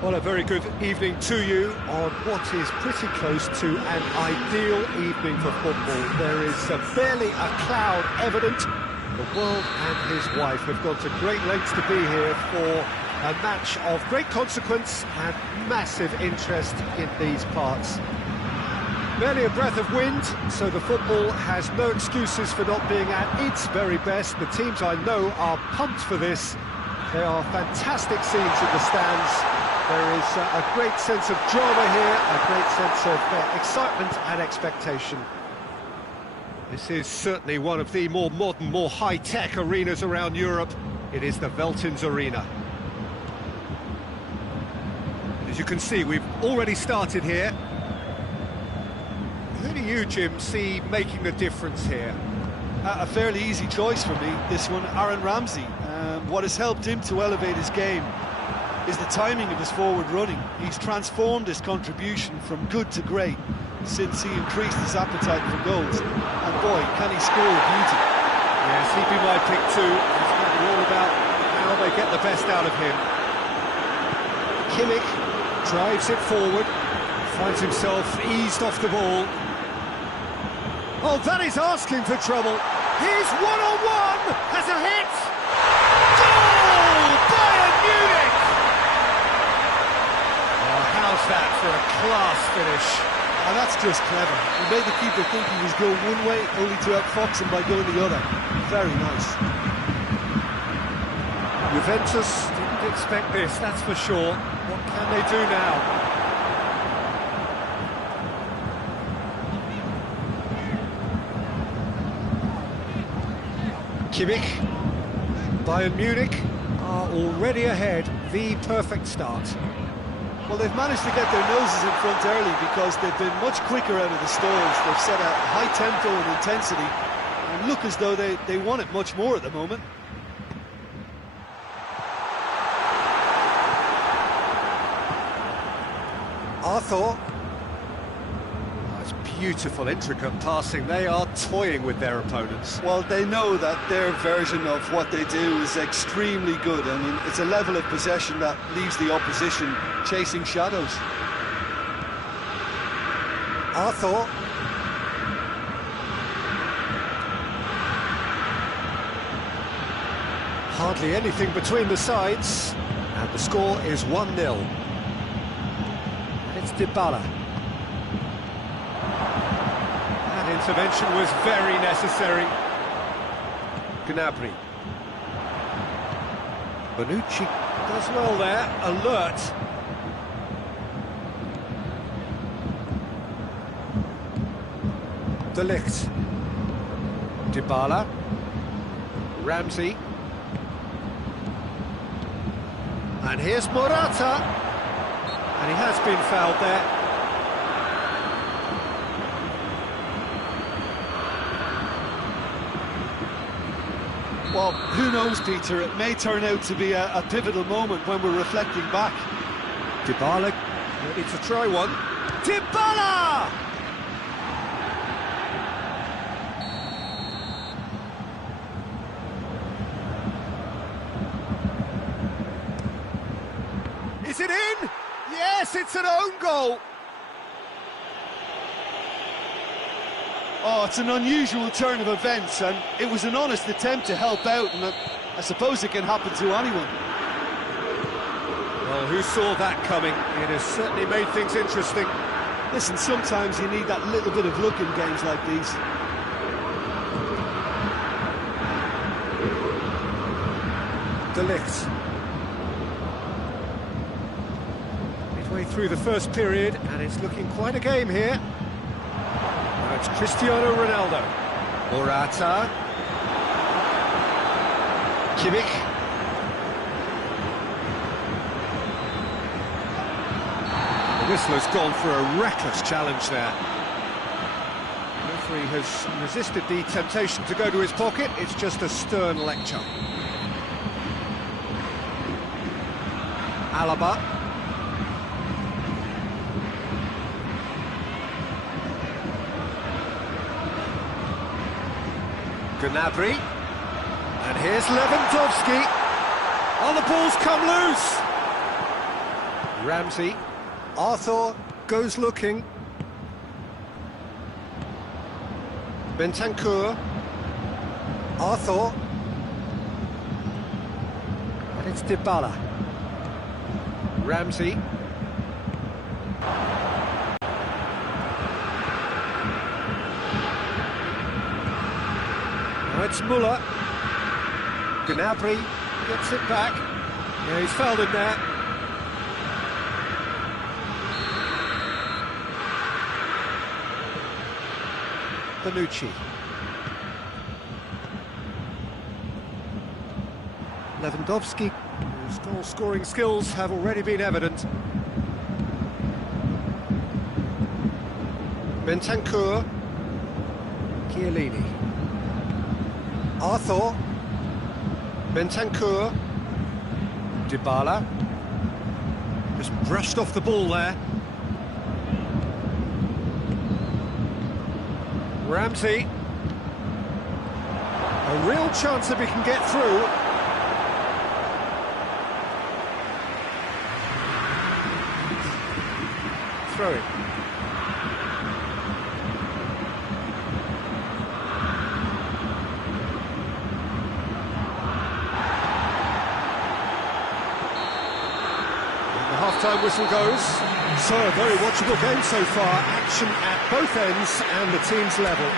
Well, a very good evening to you on what is pretty close to an ideal evening for football. There is barely a cloud evident. The world and his wife have gone to great lengths to be here for a match of great consequence and massive interest in these parts. Barely a breath of wind, so the football has no excuses for not being at its very best. The teams I know are pumped for this. There are fantastic scenes in the stands. There is a great sense of drama here, a great sense of excitement and expectation. This is certainly one of the more modern, more high-tech arenas around Europe. It is the Veltins Arena. As you can see, we've already started here. Who do you, Jim, see making the difference here? A fairly easy choice for me, this one, Aaron Ramsey. What has helped him to elevate his game is the timing of his forward running. He's transformed his contribution from good to great since he increased his appetite for goals. And boy, can he score a beauty. Yes, he'd be my pick too. It's going to be all about how they get the best out of him. Kimmich drives it forward, finds himself eased off the ball. Oh, that is asking for trouble. Here's one-on-one, has a hit! Goal! Bayern Munich! Oh, how's that for a class finish? And that's just clever. He made the keeper think he was going one way, only to outfox him by going the other. Very nice. Juventus didn't expect this, that's for sure. What can they do now? Kimmich, Bayern Munich are already ahead, the perfect start. Well, they've managed to get their noses in front early because they've been much quicker out of the stalls. They've set a high tempo and intensity and look as though they want it much more at the moment. Arthur. Beautiful, intricate passing. They are toying with their opponents. Well, they know that their version of what they do is extremely good. I mean, it's a level of possession that leaves the opposition chasing shadows. Arthur. Hardly anything between the sides. And the score is 1-0. And it's Dybala. Intervention was very necessary. Gnabry. Bonucci does well there, alert. De Ligt. Dybala. Ramsey. And here's Morata. And he has been fouled there. Well, who knows, Peter? It may turn out to be a pivotal moment when we're reflecting back. Dybala ready to try one. Dybala! Is it in? Yes, it's an own goal. Oh, it's an unusual turn of events, and it was an honest attempt to help out, and I suppose it can happen to anyone. Well, who saw that coming? It has certainly made things interesting. Listen, sometimes you need that little bit of luck in games like these. De Ligt. Midway through the first period, and it's looking quite a game here. It's Cristiano Ronaldo. Morata. Kimmich. The whistler's gone for a reckless challenge there. The referee has resisted the temptation to go to his pocket. It's just a stern lecture. Alaba. Gnabry, and here's Lewandowski. Oh, the ball's come loose. Ramsey. Arthur goes looking. Bentancur. Arthur. And it's Dybala. Ramsey. Now it's Muller. Gnabry gets it back. Yeah, he's fouled in there. Bonucci. Lewandowski, whose goal-scoring skills have already been evident. Bentancur. Chiellini. Arthur. Bentancur. Dybala. Just brushed off the ball there. Ramsey. A real chance if he can get through. Throw it. Half-time whistle goes. So a very watchable game so far. Action at both ends and the teams level.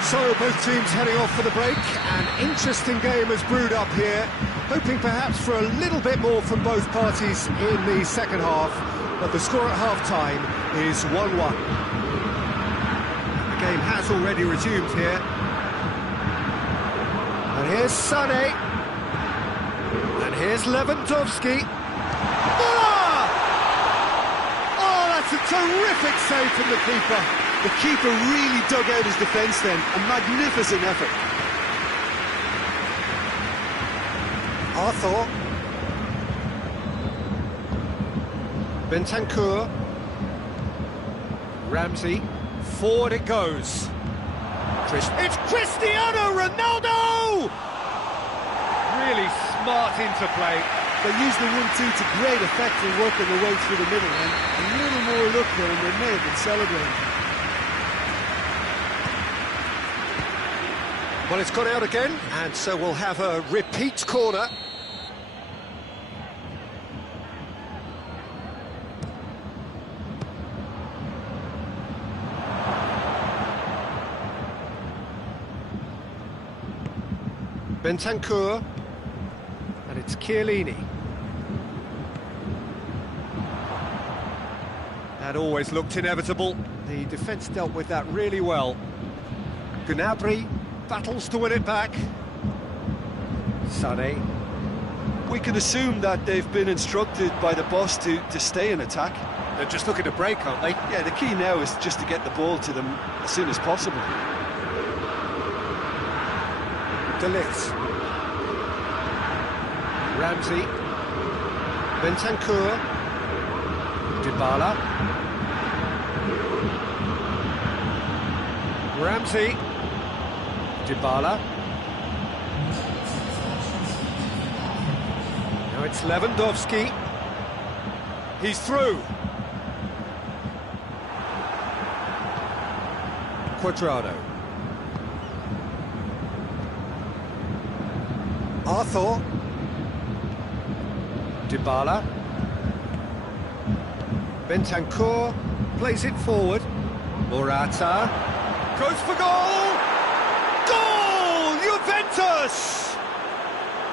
So both teams heading off for the break. An interesting game has brewed up here. Hoping perhaps for a little bit more from both parties in the second half. But the score at half-time is 1-1. The game has already resumed here. And here's Sané. And here's Lewandowski. Muller! Oh, that's a terrific save from the keeper. The keeper really dug out his defence then. A magnificent effort. Arthur. Bentancur. Ramsey. Forward it goes. It's Cristiano Ronaldo! Really smart interplay. They used the 1-2 to great effect in working their way through the middle, and a little more look there and they may have been celebrating. Well, it's gone out again, and so we'll have a repeat corner. Bentancur. And it's Chiellini. That always looked inevitable. The defence dealt with that really well. Gnabry battles to win it back. Sané. We can assume that they've been instructed by the boss to stay in attack. They're just looking to break, aren't they? Yeah, the key now is just to get the ball to them as soon as possible. De Ligt. Ramsey. Bentancur. Dybala. Ramsey. Dybala. Now it's Lewandowski. He's through. Cuadrado. Arthur. Dybala. Bentancur plays it forward. Morata goes for goal! Goal! Juventus!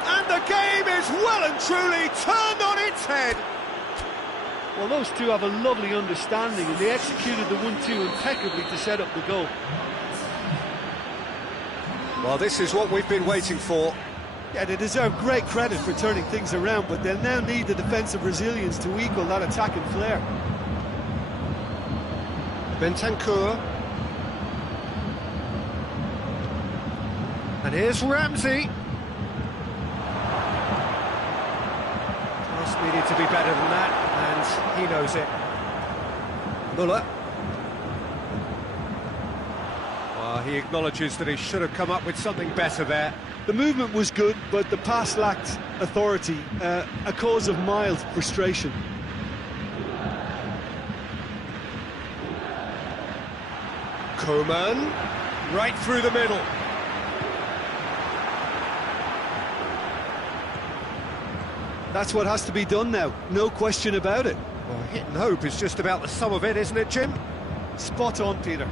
And the game is well and truly turned on its head. Well, those two have a lovely understanding and they executed the 1-2 impeccably to set up the goal. Well, this is what we've been waiting for. Yeah, they deserve great credit for turning things around, but they'll now need the defensive resilience to equal that attacking flair. Bentancur. And here's Ramsey. Pass needed to be better than that, and he knows it. Muller. He acknowledges that he should have come up with something better there. The movement was good, but the pass lacked authority, a cause of mild frustration. Koeman, right through the middle. That's what has to be done now, no question about it. Well, hit and hope is just about the sum of it, isn't it, Jim? Spot on, Peter.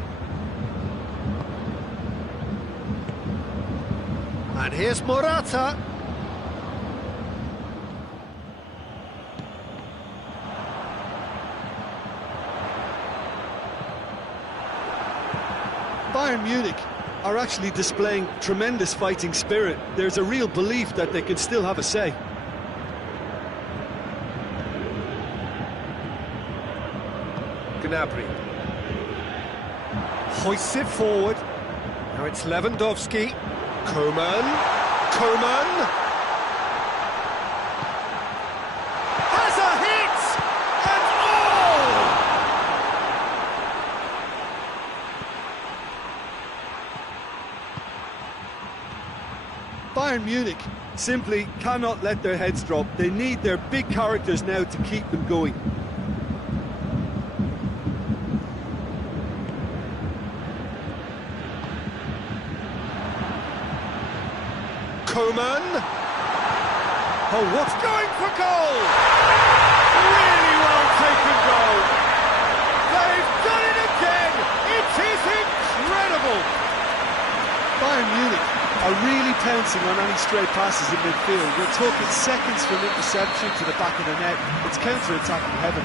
And here's Morata. Bayern Munich are actually displaying tremendous fighting spirit. There's a real belief that they can still have a say. Gnabry hoists it forward. Now it's Lewandowski. Koeman. Has a hit! And all! Bayern Munich simply cannot let their heads drop. They need their big characters now to keep them going. Koeman. Oh, what's going for goal? Really well taken goal. They've done it again. It is incredible. Bayern Munich are really pouncing on any stray passes in midfield. We're talking seconds from interception to the back of the net. It's counter-attacking heaven.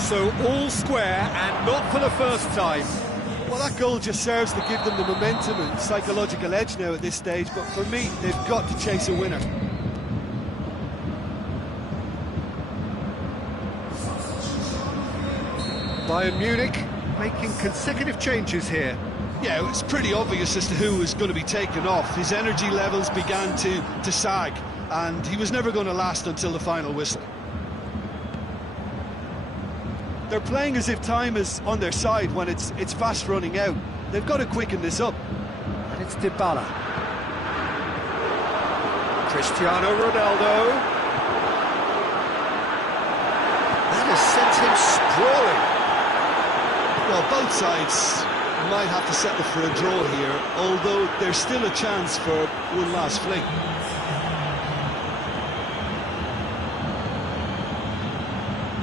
So all square and not for the first time. Well, that goal just serves to give them the momentum and psychological edge now at this stage, but for me, they've got to chase a winner. Bayern Munich making consecutive changes here. Yeah, it was pretty obvious as to who was going to be taken off. His energy levels began to sag, and he was never going to last until the final whistle. They're playing as if time is on their side when it's fast running out. They've got to quicken this up. And it's Dybala. Cristiano Ronaldo. That has sent him sprawling. Well, both sides might have to settle for a draw here, although there's still a chance for one last fling.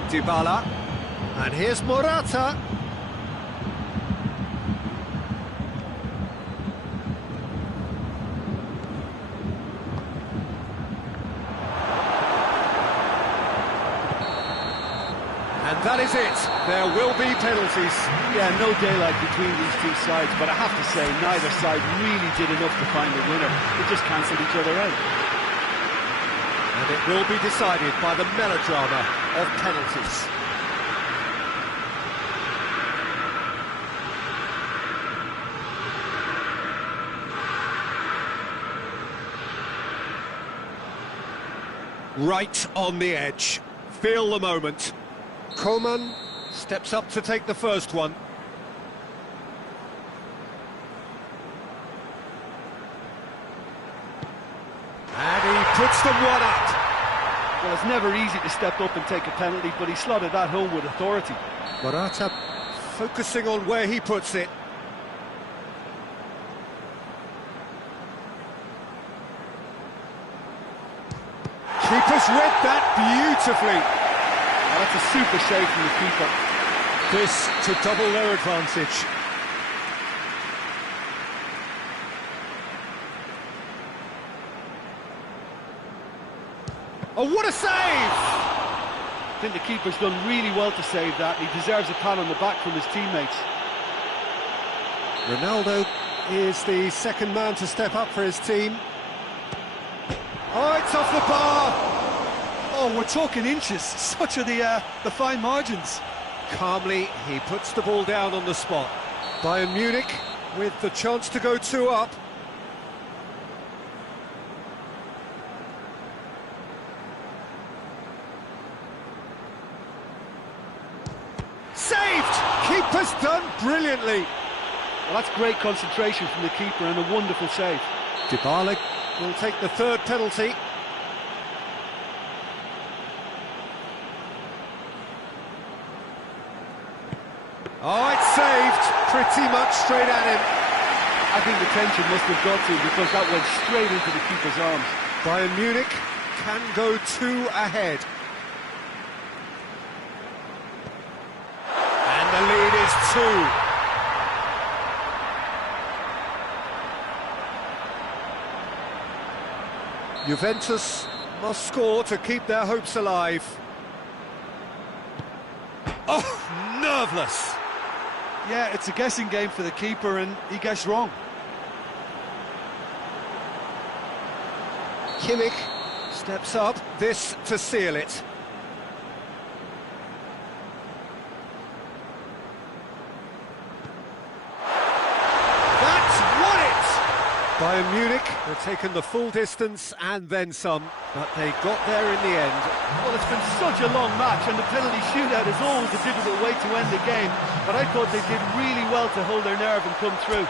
Dybala. And here's Morata. And that is it. There will be penalties. Yeah, no daylight between these two sides, but I have to say, neither side really did enough to find the winner. They just cancelled each other out. And it will be decided by the melodrama of penalties. Right on the edge. Feel the moment. Koeman steps up to take the first one. And he puts them one up. Well, it's never easy to step up and take a penalty, but he slotted that home with authority. Morata focusing on where he puts it. Keeper's read that beautifully. Oh, that's a super save from the keeper. This to double their advantage. Oh, what a save! I think the keeper's done really well to save that. He deserves a pat on the back from his teammates. Ronaldo is the second man to step up for his team. Oh, it's off the bar! Oh, we're talking inches. Such are the fine margins. Calmly, he puts the ball down on the spot. Bayern Munich with the chance to go 2 up. Saved! Keeper has done brilliantly. Well, that's great concentration from the keeper and a wonderful save. Dybala will take the third penalty. Oh, it's saved, pretty much straight at him. I think the tension must have got to him because that went straight into the keeper's arms. Bayern Munich can go 2 ahead. And the lead is 2. Juventus must score to keep their hopes alive. Oh, nerveless. Yeah, it's a guessing game for the keeper and he guessed wrong. Kimmich steps up, this to seal it. That's won it! Bayern Munich have taken the full distance and then some, but they got there in the end. Well, it's been such a long match and the penalty shootout is always a difficult way to end the game, but I thought they did really well to hold their nerve and come through.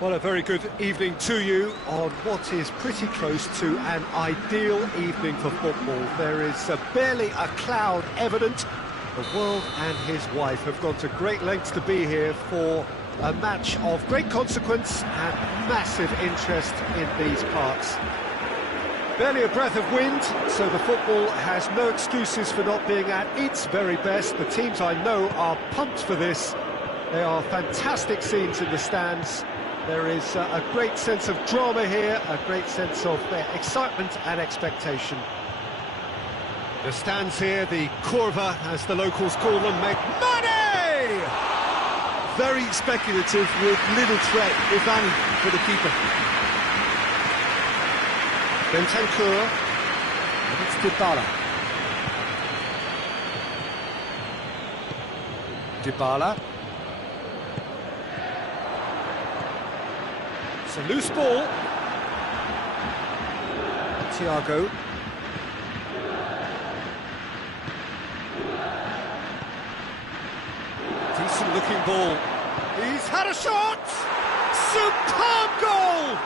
Well, a very good evening to you on what is pretty close to an ideal evening for football. There is barely a cloud evident. The world and his wife have gone to great lengths to be here for a match of great consequence and massive interest in these parts. Barely a breath of wind, so the football has no excuses for not being at its very best. The teams I know are pumped for this. There are fantastic scenes in the stands. There is a great sense of drama here, a great sense of excitement and expectation. The stands here, the Curva, as the locals call them, make money! Very speculative with little threat, if any, for the keeper. Bentancur, and it's Dybala. Dybala. It's a loose ball. Thiago. Decent looking ball. He's had a shot! Superb goal!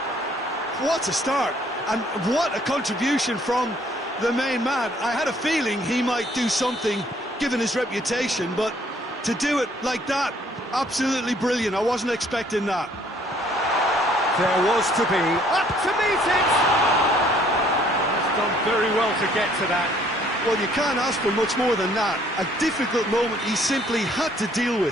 What a start, and what a contribution from the main man. I had a feeling he might do something, given his reputation, but to do it like that, absolutely brilliant. I wasn't expecting that. There was to be, up to meet it! He's done very well to get to that. Well, you can't ask for much more than that. A difficult moment he simply had to deal with.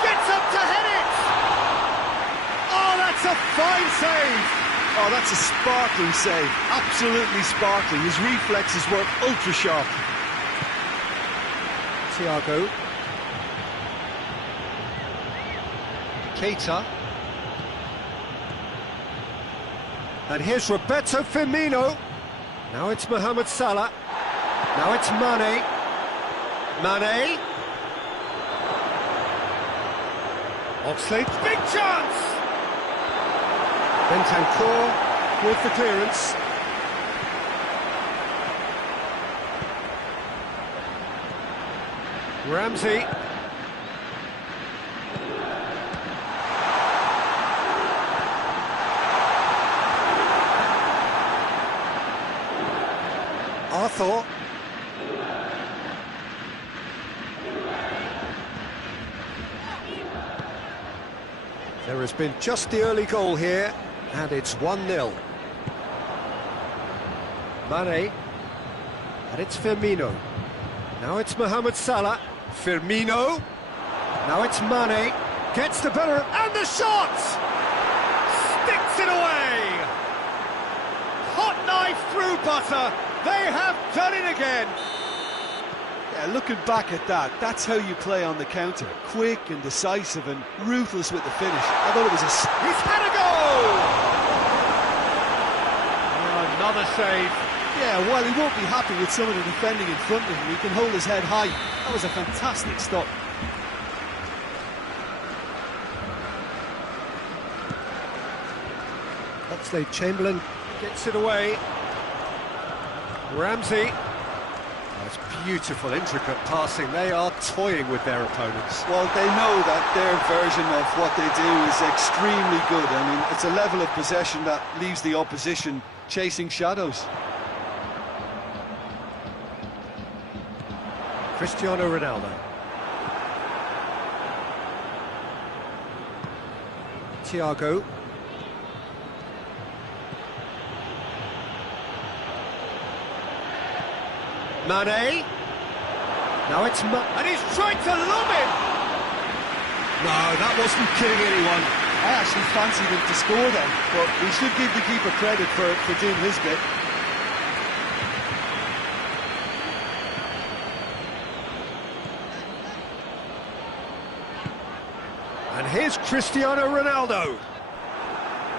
Gets up to head it! Oh, that's a fine save! Oh, that's a sparkling save. Absolutely sparkling. His reflexes were ultra sharp. Thiago. Keita. And here's Roberto Firmino. Now it's Mohamed Salah. Now it's Mane. Mane. Oxlade. Big chance! Bentancur with the clearance. Ramsey. Arthur. There has been just the early goal here, and it's 1-0. Mane. And it's Firmino. Now it's Mohamed Salah. Firmino. Now it's Mane. Gets the better, and the shot! Sticks it away! Hot knife through butter. They have done it again. Yeah, looking back at that, that's how you play on the counter. Quick and decisive and ruthless with the finish. I thought it was a... He's had a goal! Oh, another save. Yeah, while he won't be happy with some of the defending in front of him, he can hold his head high. That was a fantastic stop. Oxlade-Chamberlain gets it away. Ramsey. That's beautiful, intricate passing. They are toying with their opponents. Well, they know that their version of what they do is extremely good. I mean, it's a level of possession that leaves the opposition chasing shadows. Cristiano Ronaldo. Thiago. Mane. Now it's and he's trying to lob him. No, that wasn't kidding anyone. I actually fancied him to score then, but we should give the keeper credit for doing his bit. And here's Cristiano Ronaldo.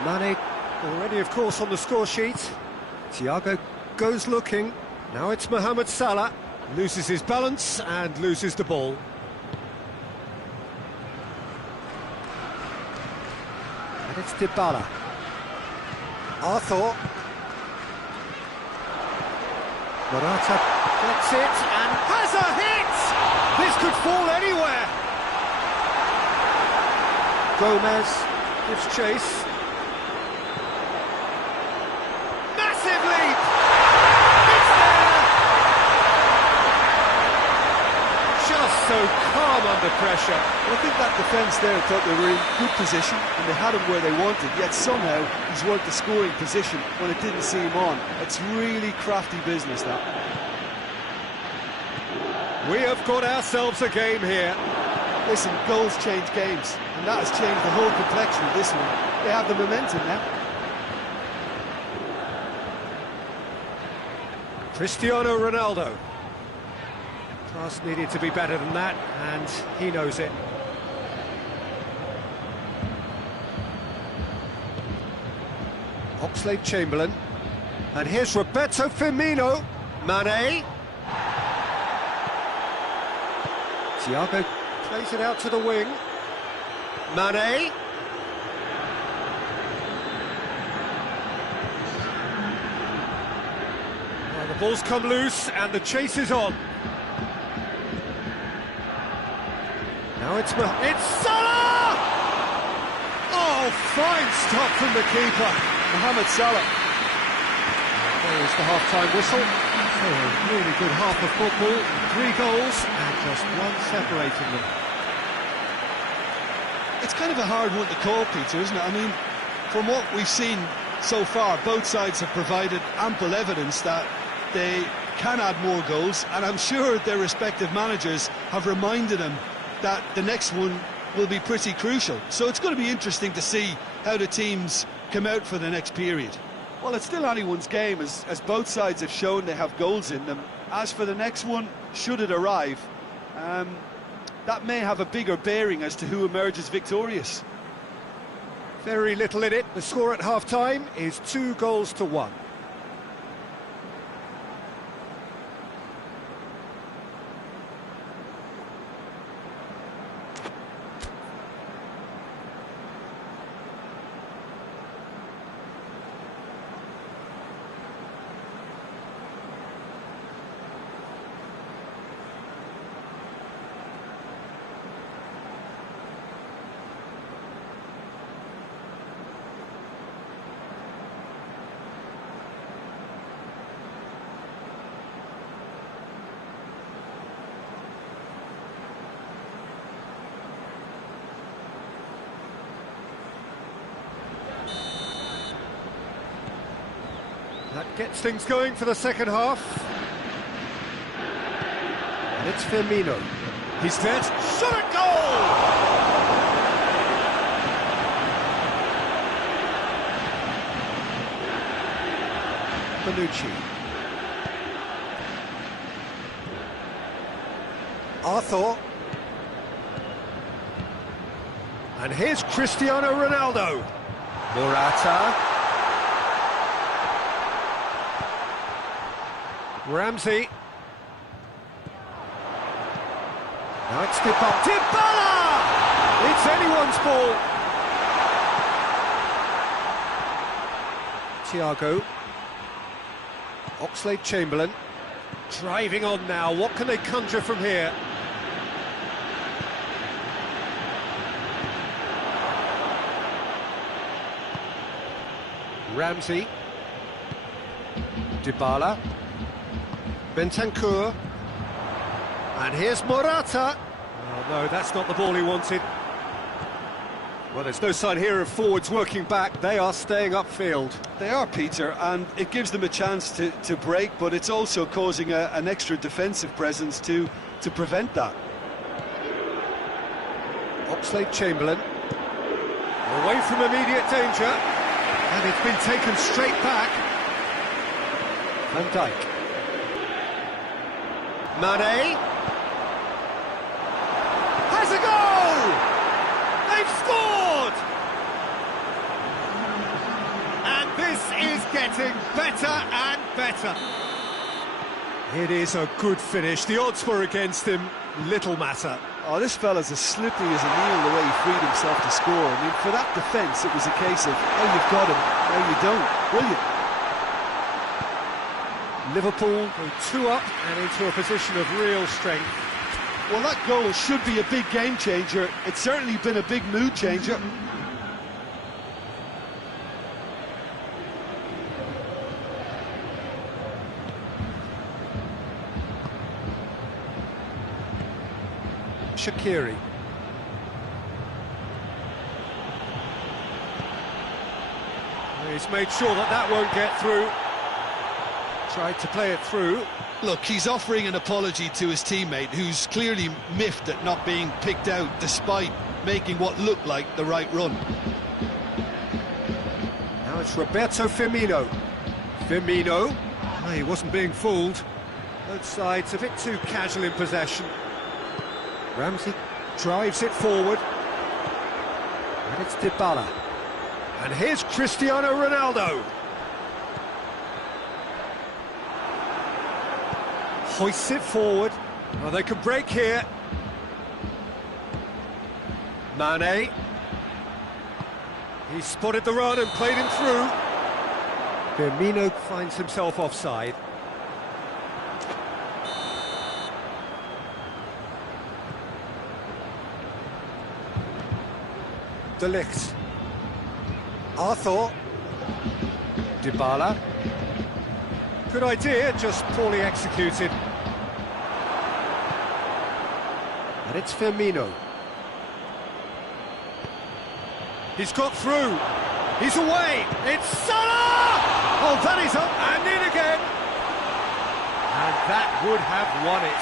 Mane already, of course, on the score sheet. Thiago goes looking. Now it's Mohamed Salah. Loses his balance and loses the ball. And it's Dybala. Arthur. Morata Gets it and has a hit! This could fall anywhere. Gomez gives chase. Massive leap! It's there! Just so calm under pressure. Well, I think that defence there thought they were in good position and they had him where they wanted, yet somehow he's worked the scoring position when it didn't see him on. It's really crafty business, that. We have got ourselves a game here. Listen, goals change games, and that has changed the whole complexion of this one. They have the momentum now. Cristiano Ronaldo. Pass needed to be better than that, and he knows it. Oxlade-Chamberlain. And here's Roberto Firmino. Mane. Thiago plays it out to the wing. Mane. Well, the ball's come loose and the chase is on. Now it's Salah! Oh, fine stop from the keeper. Mohamed Salah. There is the half-time whistle. So a really good half of football, 3 goals and just one separating them. It's kind of a hard one to call, Peter, isn't it? I mean, from what we've seen so far, both sides have provided ample evidence that they can add more goals, and I'm sure their respective managers have reminded them that the next one will be pretty crucial. So it's going to be interesting to see how the teams come out for the next period. Well, it's still anyone's game, as both sides have shown they have goals in them. As for the next one, should it arrive, that may have a bigger bearing as to who emerges victorious. Very little in it. The score at half-time is 2-1. That gets things going for the second half. And it's Firmino. He's dead. Shot at goal! Bonucci. Arthur. And here's Cristiano Ronaldo. Morata. Ramsey. Now it's Dybala! It's anyone's ball. Thiago. Oxlade-Chamberlain. Driving on now. What can they conjure from here? Ramsey. Dybala. Bentancur. And here's Morata. Oh no, that's not the ball he wanted. Well, there's no sign here of forwards working back. They are staying upfield. They are, Peter, and it gives them a chance to break, but it's also causing an extra defensive presence to prevent that. Oxlade-Chamberlain. Away from immediate danger. And it's been taken straight back. Van Dijk. Mane. Has a goal! They've scored! And this is getting better and better. It is a good finish. The odds were against him. Little matter. Oh, this fella's as slippery as a needle the way he freed himself to score. I mean, for that defence, it was a case of, oh, you've got him, no, you don't. Brilliant. Liverpool go 2 up and into a position of real strength. Well, that goal should be a big game changer. It's certainly been a big mood changer. Shaqiri. He's made sure that that won't get through. Tried to play it through. Look, he's offering an apology to his teammate, who's clearly miffed at not being picked out despite making what looked like the right run. Now it's Roberto Firmino. Firmino. Oh, he wasn't being fooled. Both sides a bit too casual in possession. Ramsey drives it forward. And it's Dybala. And here's Cristiano Ronaldo. Hoists it forward. Well, they can break here. Mane. He spotted the run and played him through. Firmino finds himself offside. De Ligt. Arthur. Dybala. Good idea, just poorly executed. And it's Firmino. He's got through. He's away. It's Salah! Oh, that is up and in again. And that would have won it.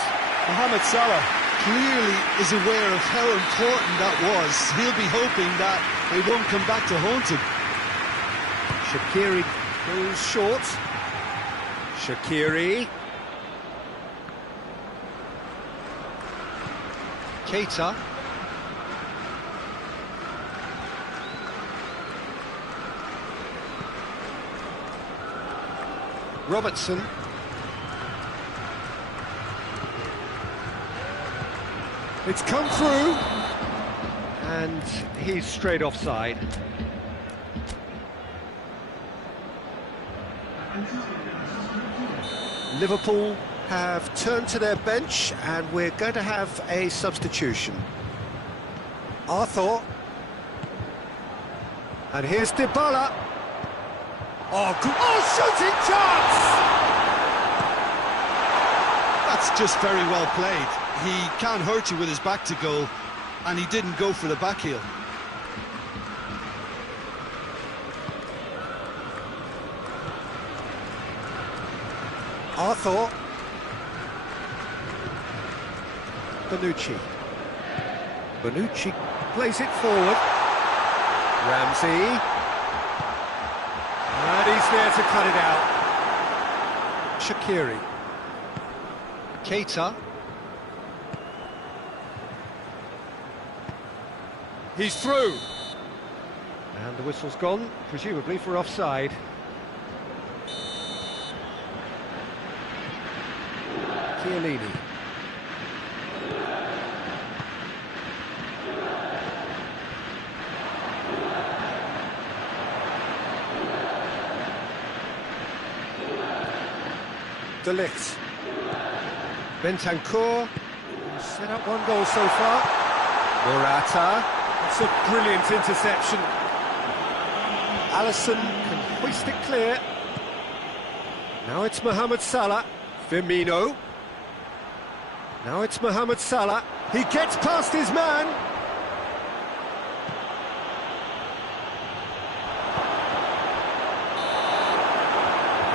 Mohamed Salah clearly is aware of how important that was. He'll be hoping that it won't come back to haunt him. Shaqiri goes short. Shaqiri. Keita. Robertson. It's come through. And he's straight offside. Liverpool have turned to their bench and we're going to have a substitution. Arthur. And here's Dybala. Oh, good. Oh, shooting chance! That's just very well played. He can't hurt you with his back to goal, and he didn't go for the back heel. Arthur. Bonucci plays it forward. Ramsey. And he's there to cut it out. Shaqiri. Keita. He's through. And the whistle's gone, presumably for offside. Chiellini. De Ligt. Bentancur. Set up one goal so far. Morata. It's a brilliant interception. Alisson can hoist it clear. Now it's Mohamed Salah. Firmino. Now it's Mohamed Salah. He gets past his man.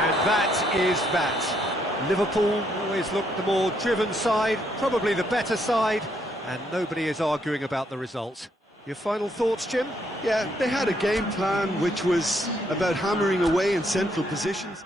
And that is that. Liverpool always look the more driven side, probably the better side, and nobody is arguing about the result. Your final thoughts, Jim? Yeah, they had a game plan which was about hammering away in central positions.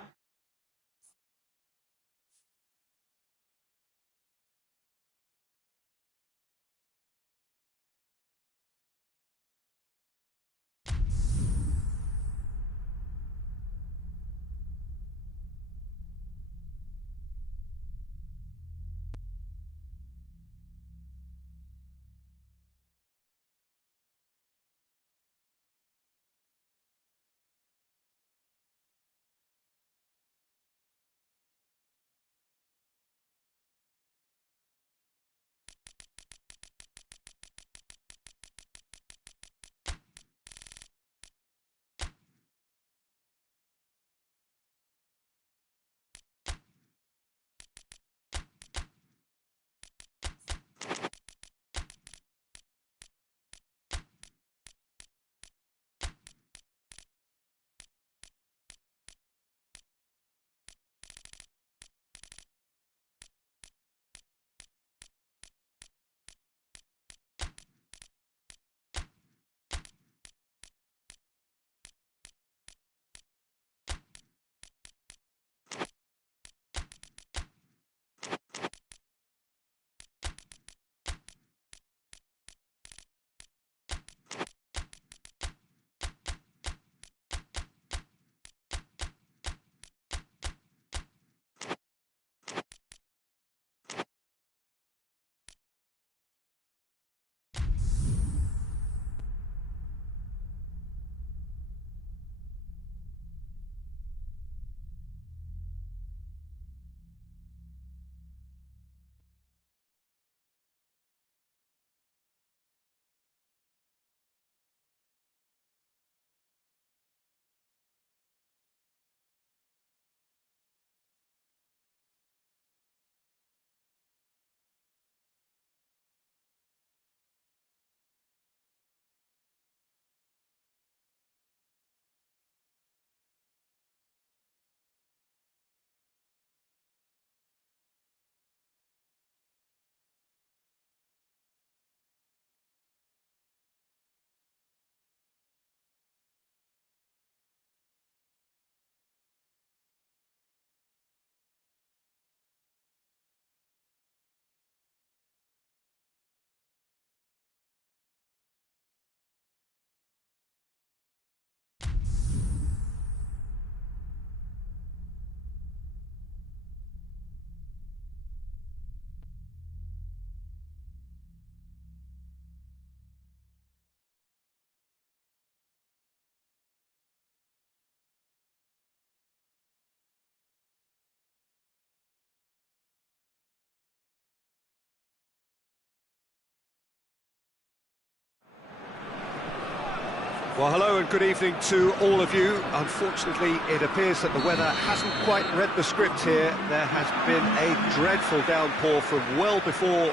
Well, hello and good evening to all of you. Unfortunately, it appears that the weather hasn't quite read the script here. There has been a dreadful downpour from well before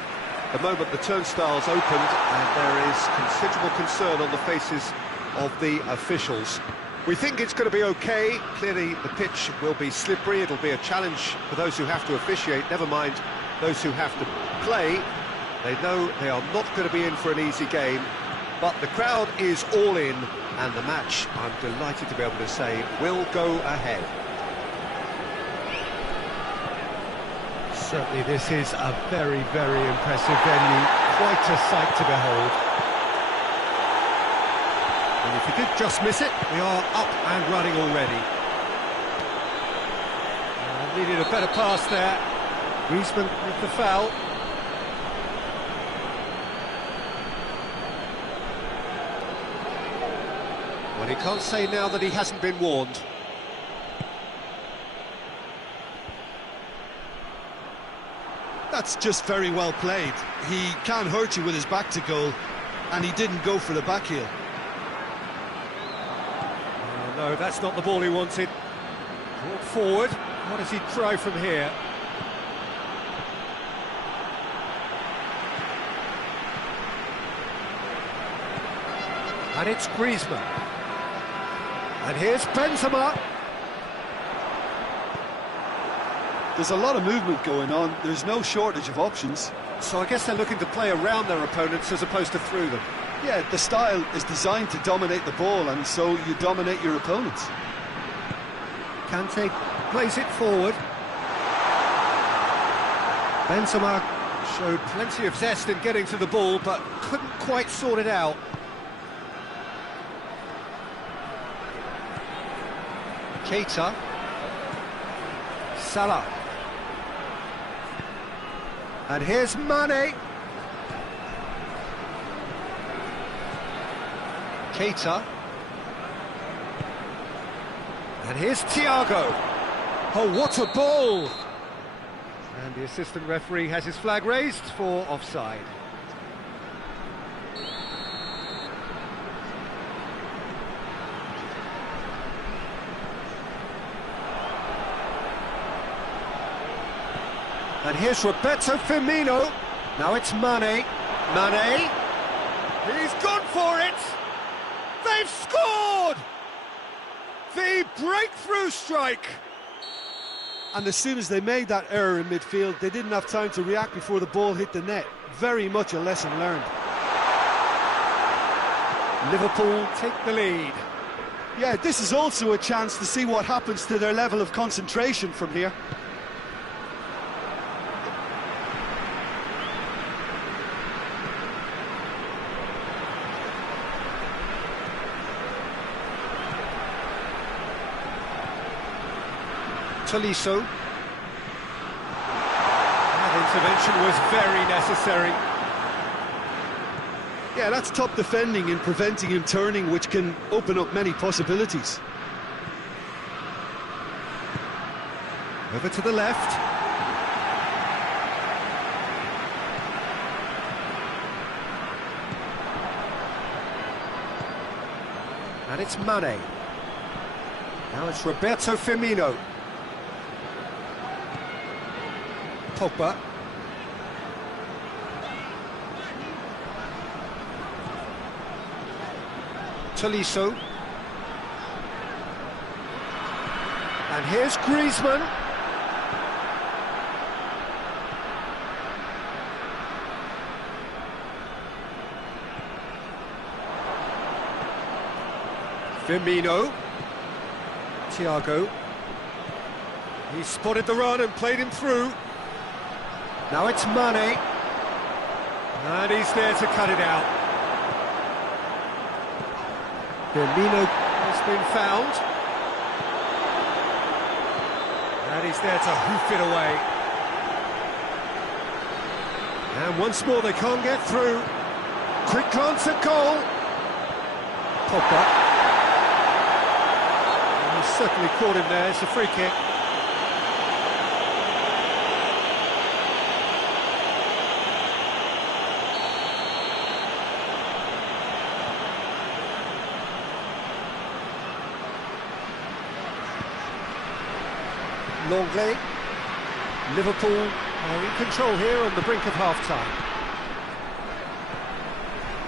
the moment the turnstiles opened, and there is considerable concern on the faces of the officials. We think it's going to be okay. Clearly, the pitch will be slippery. It'll be a challenge for those who have to officiate, never mind those who have to play. They know they are not going to be in for an easy game. But the crowd is all in, and the match, I'm delighted to be able to say, will go ahead. Certainly this is a very, very impressive venue. Quite a sight to behold. And if you did just miss it, we are up and running already. Needed a better pass there. Griezmann with the foul. Well, he can't say now that he hasn't been warned. That's just very well played. He can't hurt you with his back to goal, and he didn't go for the back heel. Oh, no, that's not the ball he wanted. Brought forward. What does he try from here? And it's Griezmann. And here's Benzema. There's a lot of movement going on. There's no shortage of options. So I guess they're looking to play around their opponents as opposed to through them. Yeah, the style is designed to dominate the ball, and so you dominate your opponents. Kante plays it forward. Benzema showed plenty of zest in getting to the ball, but couldn't quite sort it out. Keita. Salah. And here's Mane. Keita. And here's Thiago. Oh, what a ball! And the assistant referee has his flag raised for offside. And here's Roberto Firmino. Now it's Mane. Mane. He's gone for it. They've scored! The breakthrough strike. And as soon as they made that error in midfield, they didn't have time to react before the ball hit the net. Very much a lesson learned. Liverpool take the lead. Yeah, this is also a chance to see what happens to their level of concentration from here. Tolisso. That intervention was very necessary. Yeah, that's top defending and preventing him turning, which can open up many possibilities. Over to the left. And it's Mane. Now it's Roberto Firmino. Pogba. Tolisso. And here's Griezmann. Firmino. Thiago. He spotted the run and played him through. Now it's Mane. And he's there to cut it out. Firmino has been found. And he's there to hoof it away. And once more they can't get through. Quick glance at goal. Pogba. And he's certainly caught him there. It's a free kick. Longley. Liverpool are in control here on the brink of half-time.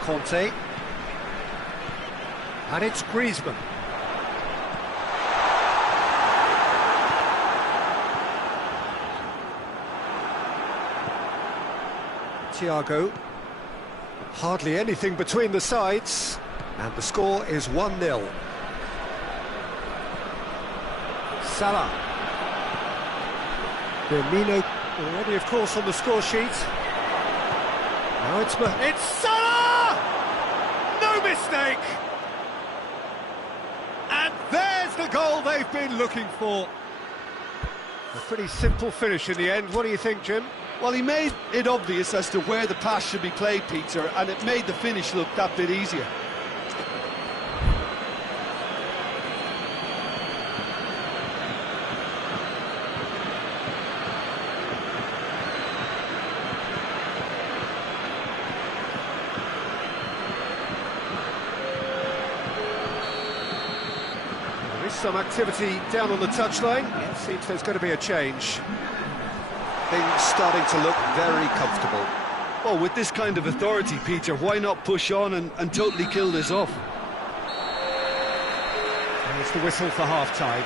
Conte. And it's Griezmann. Thiago. Hardly anything between the sides. And the score is 1-0. Salah. Firmino already, of course, on the score sheet. Now it's Salah! No mistake! And there's the goal they've been looking for. A pretty simple finish in the end. What do you think, Jim? Well, he made it obvious as to where the pass should be played, Peter, and it made the finish look that bit easier. Some activity down on the touchline. It seems there's going to be a change. Things starting to look very comfortable. Well, with this kind of authority, Peter, why not push on and totally kill this off? Here's the whistle for half-time.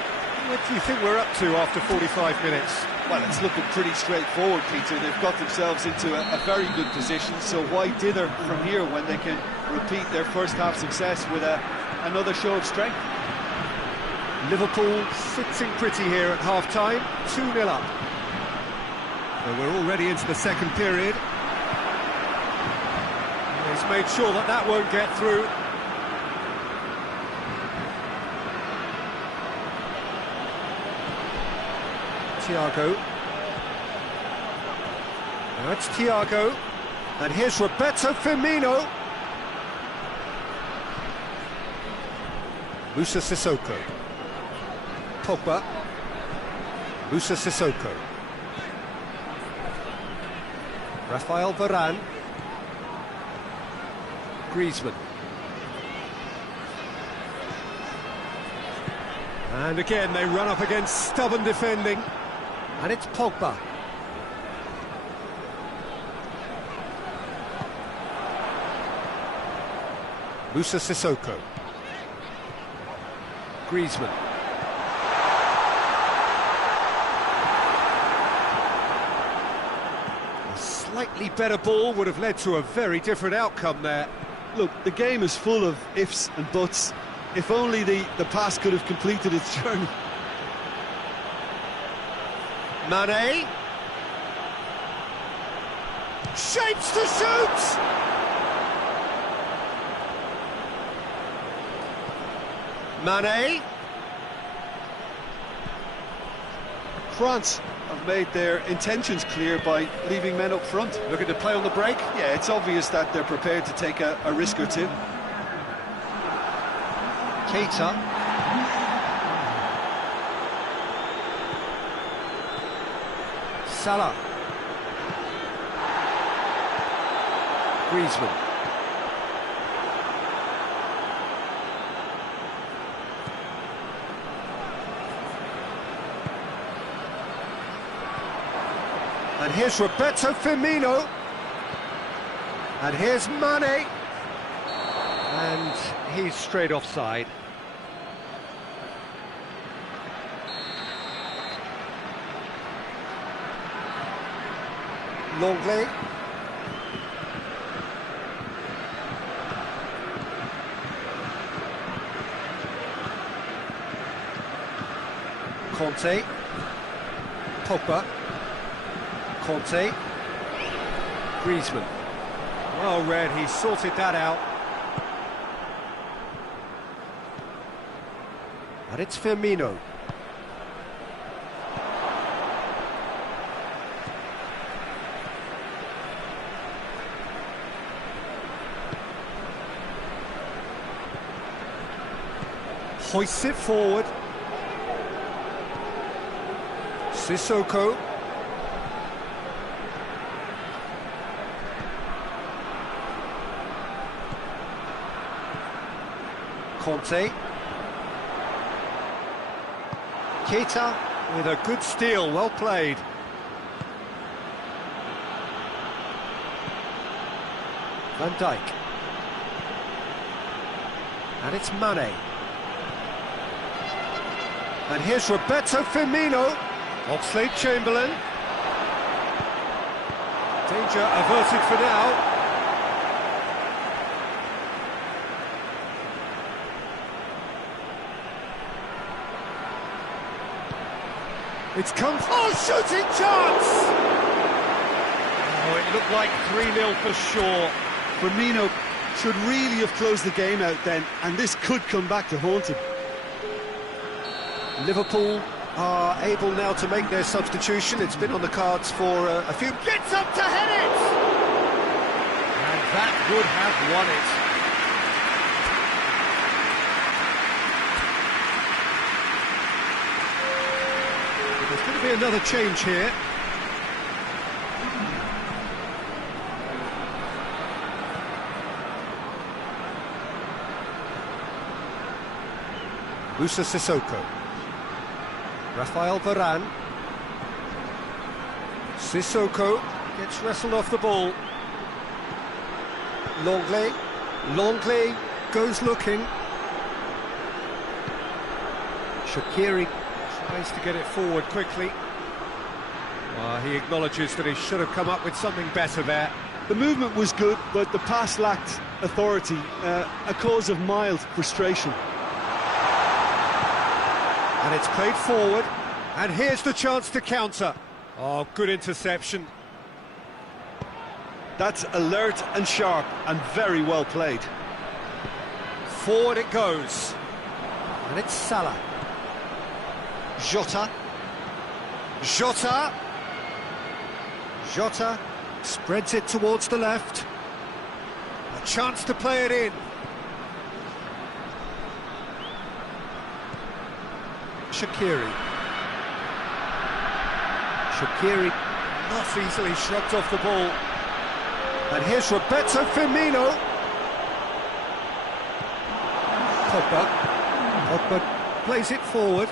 What do you think we're up to after 45 minutes? Well, it's looking pretty straightforward, Peter. They've got themselves into a very good position, so why dither from here when they can repeat their first-half success with another show of strength? Liverpool sitting pretty here at half-time, 2-0 up. So we're already into the second period. He's made sure that won't get through. Thiago. Now it's Thiago. And here's Roberto Firmino. Musa Sissoko. Pogba. Musa Sissoko. Rafael Varane. Griezmann. And again they run up against stubborn defending. And it's Pogba. Musa Sissoko. Griezmann. Slightly better ball would have led to a very different outcome there. Look, the game is full of ifs and buts. If only the pass could have completed its journey. Mane. Shapes to shoot! Mane. France have made their intentions clear by leaving men up front. Looking to play on the break? Yeah, it's obvious that they're prepared to take a risk or two. Keita. Salah. Griezmann. And here's Roberto Firmino. And here's Mane. And he's straight offside. Longley. Conte. Pogba. Conte. Griezmann. Well read, he sorted that out. And it's Firmino. Hoists it forward. Sissoko. Conte. Keita. with a good steal, well played. Van Dijk. And it's Mane. And here's Roberto Firmino. Oxlade-Chamberlain. Danger averted for now. It's come... Oh, shooting chance! Oh, it looked like 3-0 for sure. Firmino should really have closed the game out then, and this could come back to haunt him. Liverpool are able now to make their substitution. It's been on the cards for a few... Gets up to head it! And that would have won it. There's going to be another change here. Musa Sissoko. Rafael Varane. Sissoko gets wrestled off the ball. Longley goes looking. Shaqiri tries to get it forward quickly. He acknowledges that he should have come up with something better there. The movement was good, but the pass lacked authority, a cause of mild frustration. And it's played forward, and here's the chance to counter. Oh, good interception. That's alert and sharp, and very well played. Forward it goes. And it's Salah. Jota spreads it towards the left. A chance to play it in. Shaqiri not easily shrugged off the ball. And here's Roberto Firmino. Pogba plays it forward.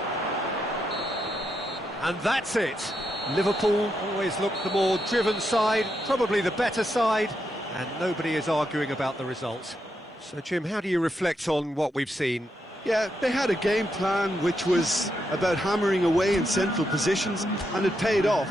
And that's it. Liverpool always look the more driven side, probably the better side, and nobody is arguing about the result. So, Jim, how do you reflect on what we've seen? Yeah, they had a game plan which was about hammering away in central positions, and it paid off.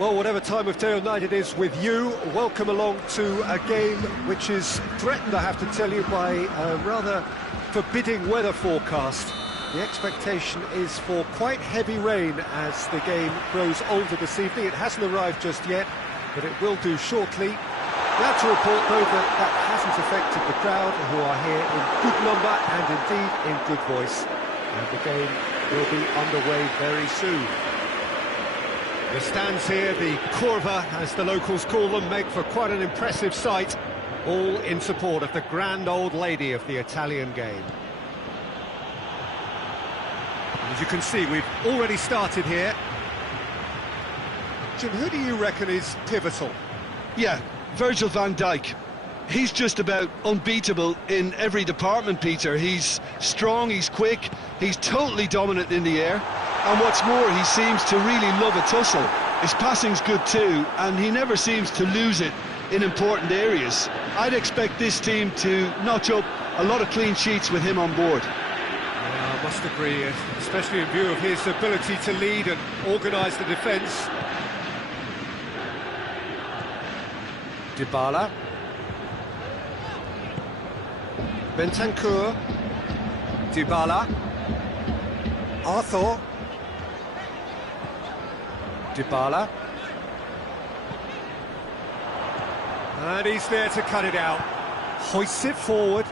Well, whatever time of day or night it is with you, welcome along to a game which is threatened, I have to tell you, by a rather forbidding weather forecast. The expectation is for quite heavy rain as the game grows older this evening. It hasn't arrived just yet, but it will do shortly. Glad to report, though, that that hasn't affected the crowd, who are here in good number and indeed in good voice. And the game will be underway very soon. The stands here, the curva, as the locals call them, make for quite an impressive sight, all in support of the grand old lady of the Italian game. As you can see, we've already started here. Jim, who do you reckon is pivotal? Yeah, Virgil van Dijk. He's just about unbeatable in every department, Peter. He's strong, he's quick, he's totally dominant in the air. And what's more, he seems to really love a tussle. His passing's good too, and he never seems to lose it in important areas. I'd expect this team to notch up a lot of clean sheets with him on board. Yeah, I must agree, especially in view of his ability to lead and organise the defence. Dybala. Bentancur. Dybala. Arthur. Dybala. And he's there to cut it out. Hoists it forward.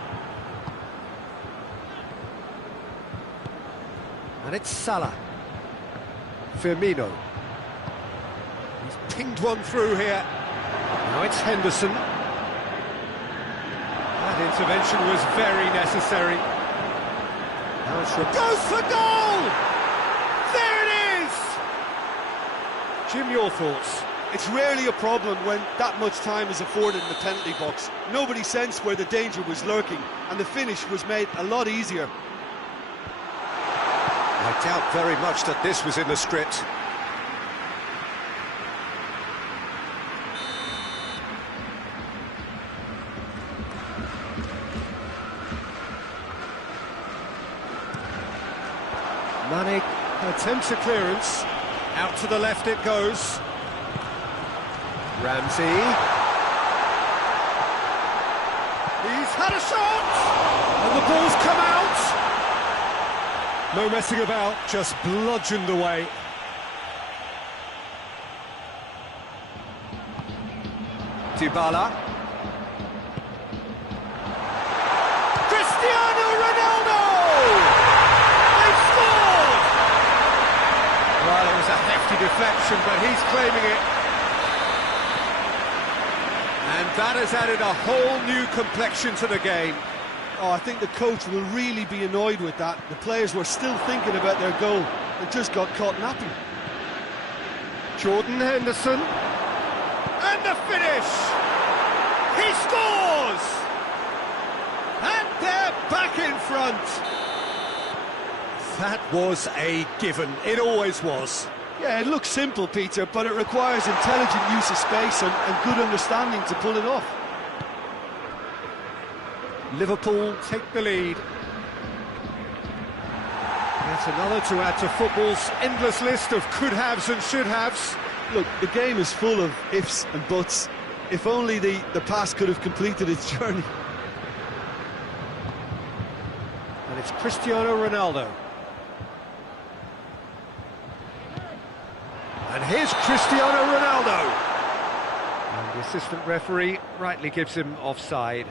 And it's Salah. Firmino. He's pinged one through here. Now it's Henderson. That intervention was very necessary. Now it's goes for goal! There it is! Jim, your thoughts? It's rarely a problem when that much time is afforded in the penalty box. Nobody sensed where the danger was lurking, and the finish was made a lot easier. I doubt very much that this was in the script. Mane attempts a clearance. Out to the left it goes. Ramsey. He's had a shot! And the ball's come out! No messing about, just bludgeoned away. Dybala. Cristiano Ronaldo! They've scored! Well, it was a hefty deflection, but he's claiming it. And that has added a whole new complexion to the game. Oh, I think the coach will really be annoyed with that. The players were still thinking about their goal and just got caught napping. Jordan Henderson. And the finish! He scores! And they're back in front. That was a given. It always was. Yeah, it looks simple, Peter, but it requires intelligent use of space and good understanding to pull it off. Liverpool take the lead. Yet another to add to football's endless list of could-haves and should-haves. Look, the game is full of ifs and buts. If only the pass could have completed its journey. And it's Cristiano Ronaldo. And here's Cristiano Ronaldo. And the assistant referee rightly gives him offside.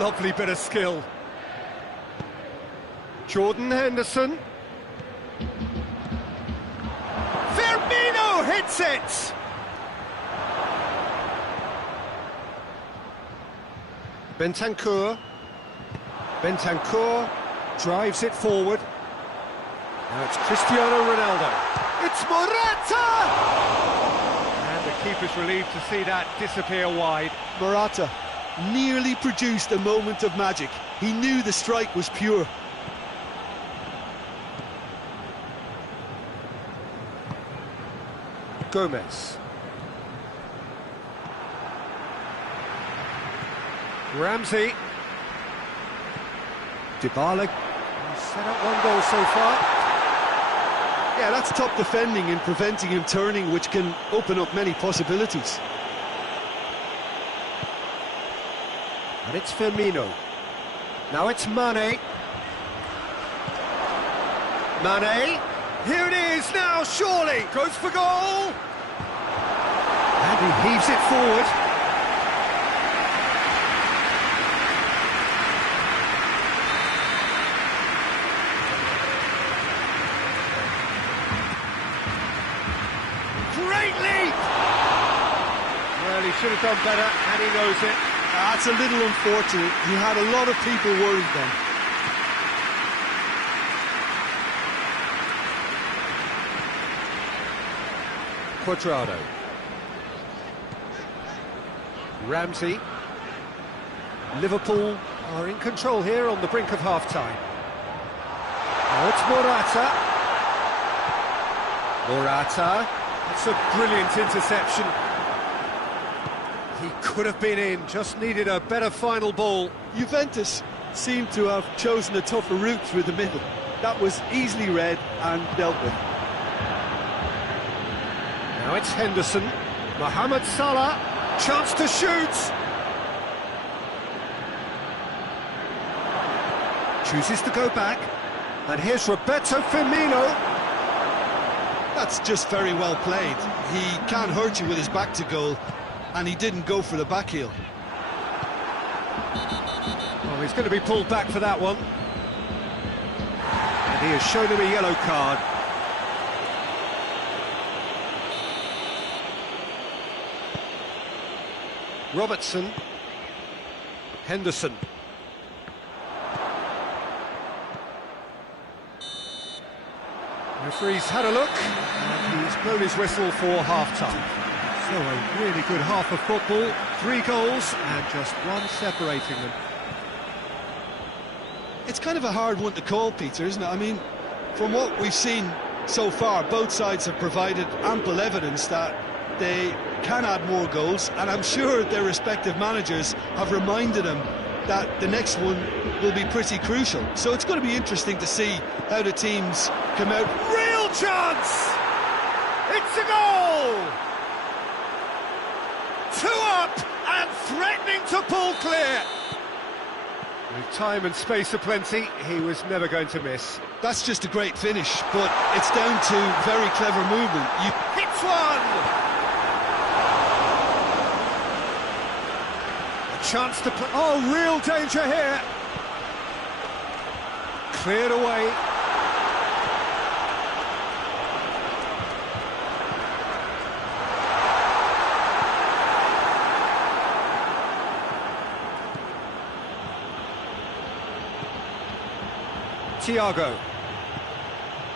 Lovely bit of skill. Jordan Henderson. Firmino hits it! Bentancur. Bentancur drives it forward. Now it's Cristiano Ronaldo. It's Morata! And the keeper's relieved to see that disappear wide. Morata nearly produced a moment of magic. He knew the strike was pure. Gomez. Ramsey. Dybala. He's set up one goal so far. Yeah, that's top defending and preventing him turning, which can open up many possibilities. And it's Firmino. Now it's Mane. Mane. Here it is now, surely. Goes for goal. And he heaves it forward. Great leap! Well, he should have done better, and he knows it. That's a little unfortunate. He had a lot of people worried then. Quadrado. Ramsey. Liverpool are in control here on the brink of half-time. Now it's Morata. Morata. That's a brilliant interception. He could have been in, just needed a better final ball. Juventus seemed to have chosen a tougher route through the middle. That was easily read and dealt with. Now it's Henderson. Mohamed Salah. Chance to shoot. Chooses to go back. And here's Roberto Firmino. That's just very well played. He can't hurt you with his back to goal, and he didn't go for the back heel. Well, he's going to be pulled back for that one. And he has shown him a yellow card. Robertson. Henderson. Referee's had a look, and he's blown his whistle for half-time. So a really good half of football, 3 goals, and just one separating them. It's kind of a hard one to call, Peter, isn't it? I mean, from what we've seen so far, both sides have provided ample evidence that they can add more goals, and I'm sure their respective managers have reminded them that the next one will be pretty crucial. So it's going to be interesting to see how the teams come out. Real chance! It's a goal! 2 up and threatening to pull clear. With time and space aplenty, he was never going to miss. That's just a great finish, but it's down to very clever movement. Hits one! Chance to play. Oh, real danger here. Cleared away. Thiago.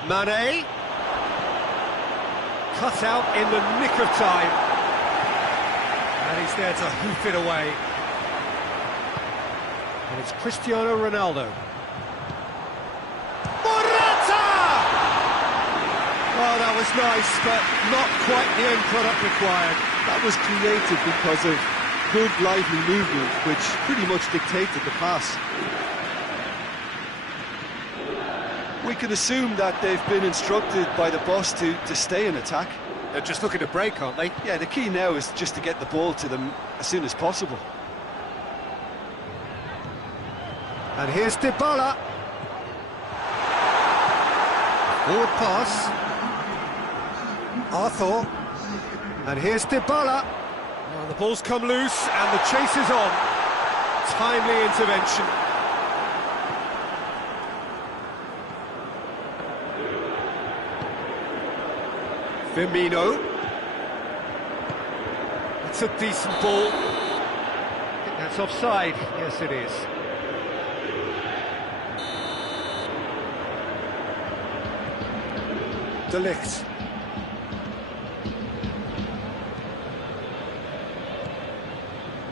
Mane. Cut out in the nick of time. And he's there to hoof it away. And it's Cristiano Ronaldo. Morata! Oh, that was nice, but not quite the end product required. That was created because of good, lively movement, which pretty much dictated the pass. We can assume that they've been instructed by the boss to stay in attack. They're just looking to break, aren't they? Yeah, the key now is just to get the ball to them as soon as possible. And here's Dybala. Forward pass. Arthur. And here's Dybala. Well, the ball's come loose and the chase is on. Timely intervention. Firmino. It's a decent ball. I think that's offside. Yes, it is. De Ligt.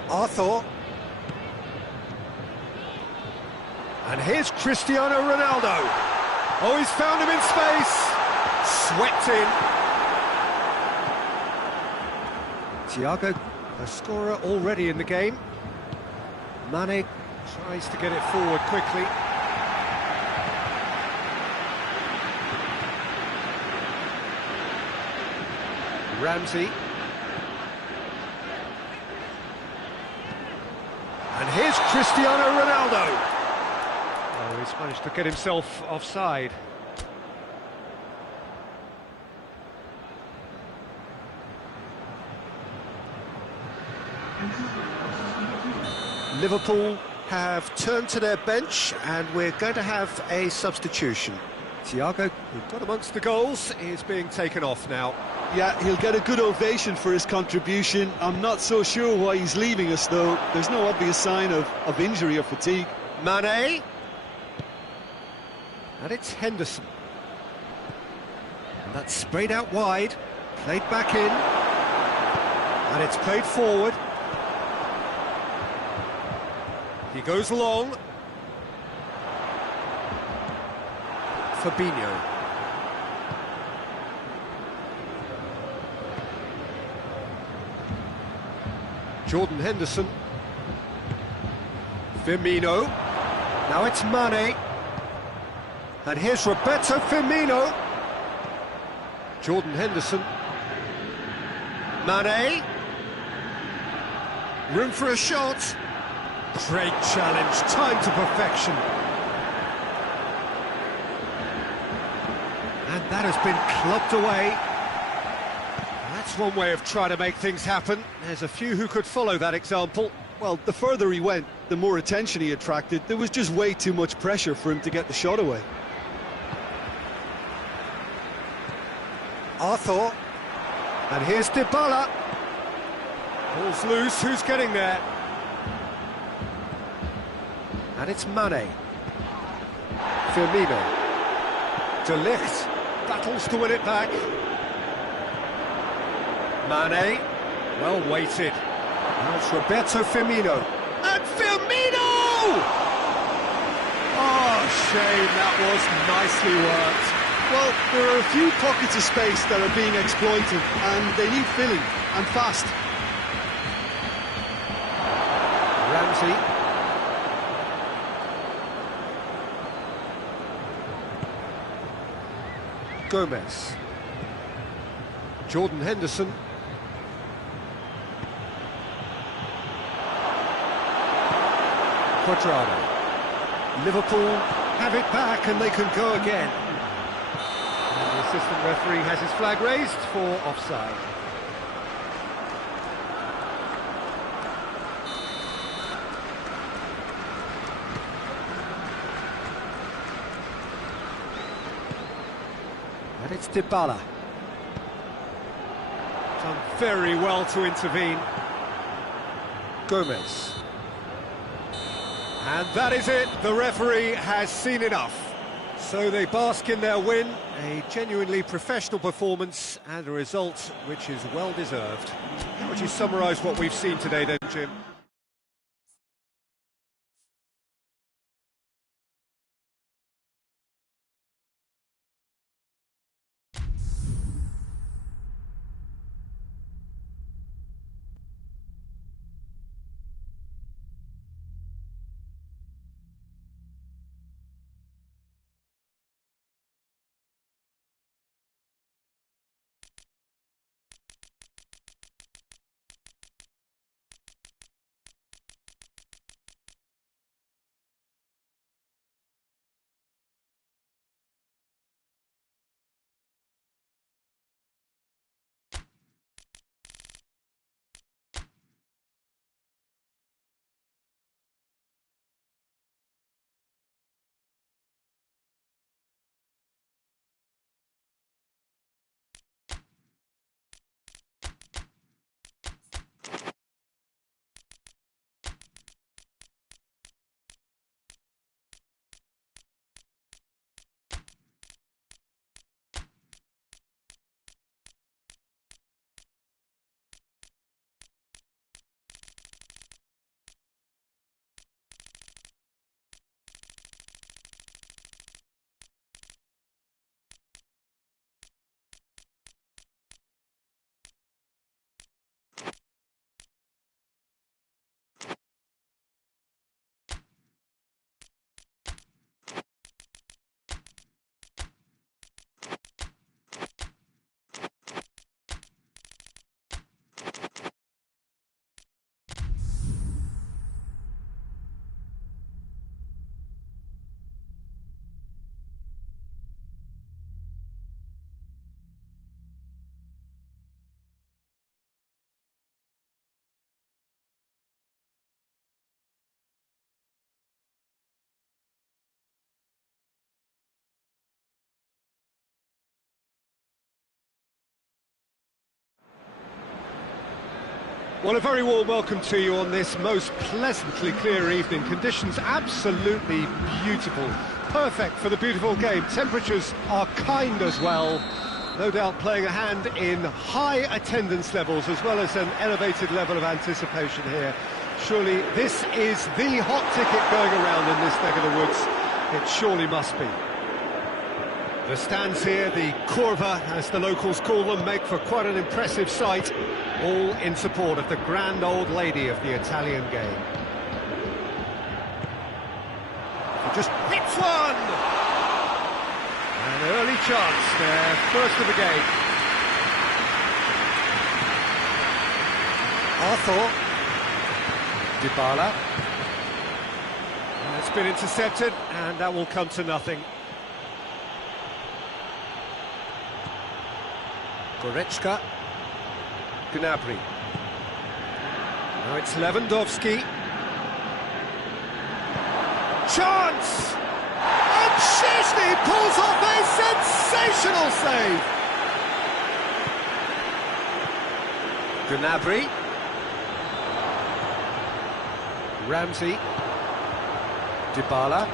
Arthur. And here's Cristiano Ronaldo. Oh, he's found him in space. Swept in. Thiago, a scorer already in the game. Mane tries to get it forward quickly. Ramsey. And here's Cristiano Ronaldo. Oh, he's managed to get himself offside. Liverpool have turned to their bench and we're going to have a substitution. Thiago, who got amongst the goals, is being taken off now. Yeah, he'll get a good ovation for his contribution. I'm not so sure why he's leaving us, though. There's no obvious sign of injury or fatigue. Mane. And it's Henderson. And that's sprayed out wide, played back in. And it's played forward. He goes long. Fabinho. Jordan Henderson. Firmino. Now it's Mane. And here's Roberto Firmino. Jordan Henderson. Mane. Room for a shot. Great challenge, time to perfection. And that has been clubbed away. That's one way of trying to make things happen. There's a few who could follow that example. Well, the further he went, the more attention he attracted. There was just way too much pressure for him to get the shot away. Arthur. And here's Dybala. Ball's loose, who's getting there? And it's Mane. Firmino. De Ligt battles to win it back. Mane, well weighted. Now it's Roberto Firmino. And Firmino! Oh, shame, that was nicely worked. Well, there are a few pockets of space that are being exploited, and they need filling, and fast. Ramsey. Gomez. Jordan Henderson. Quadrado. Liverpool have it back and they can go again. And the assistant referee has his flag raised for offside. And it's Dybala. Done very well to intervene. Gomez. And that is it, the referee has seen enough. So they bask in their win, a genuinely professional performance and a result which is well deserved. How would you summarise what we've seen today then, Jim? Well, a very warm welcome to you on this most pleasantly clear evening. Conditions absolutely beautiful. Perfect for the beautiful game. Temperatures are kind as well. No doubt playing a hand in high attendance levels as well as an elevated level of anticipation here. Surely this is the hot ticket going around in this neck of the woods. It surely must be. The stands here, the curva, as the locals call them, make for quite an impressive sight, all in support of the grand old lady of the Italian game. He just hits one! An early chance there, first of the game. Arthur. Dybala. It's been intercepted, and that will come to nothing. Goretzka. Gnabry. Now it's Lewandowski. Chance! And Szczesny pulls off a sensational save! Gnabry. Ramsey. Dybala.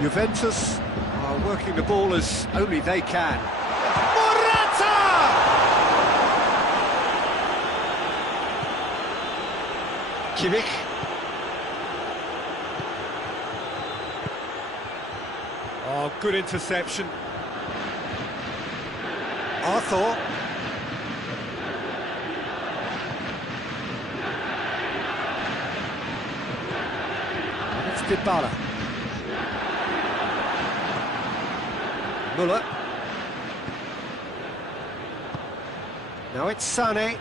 Juventus are working the ball as only they can. Kimmich. Oh, good interception. Arthur. It's Dybala. Muller. Now it's Sané.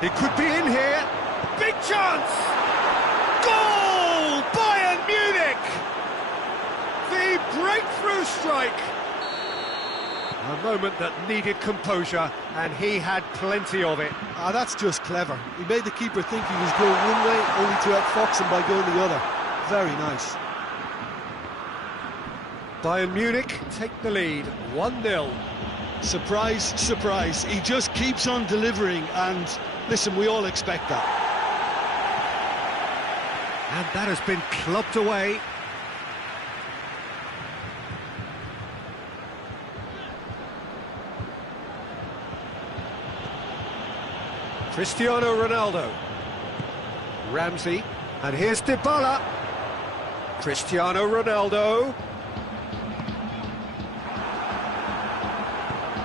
He could be in here. Big chance! Goal! Bayern Munich! The breakthrough strike. A moment that needed composure, and he had plenty of it. That's just clever. He made the keeper think he was going one way, only to outfox him by going the other. Very nice. Bayern Munich take the lead, 1-0. Surprise, surprise. He just keeps on delivering, and listen, we all expect that. And that has been clubbed away. Cristiano Ronaldo. Ramsey. And here's Dybala. Cristiano Ronaldo.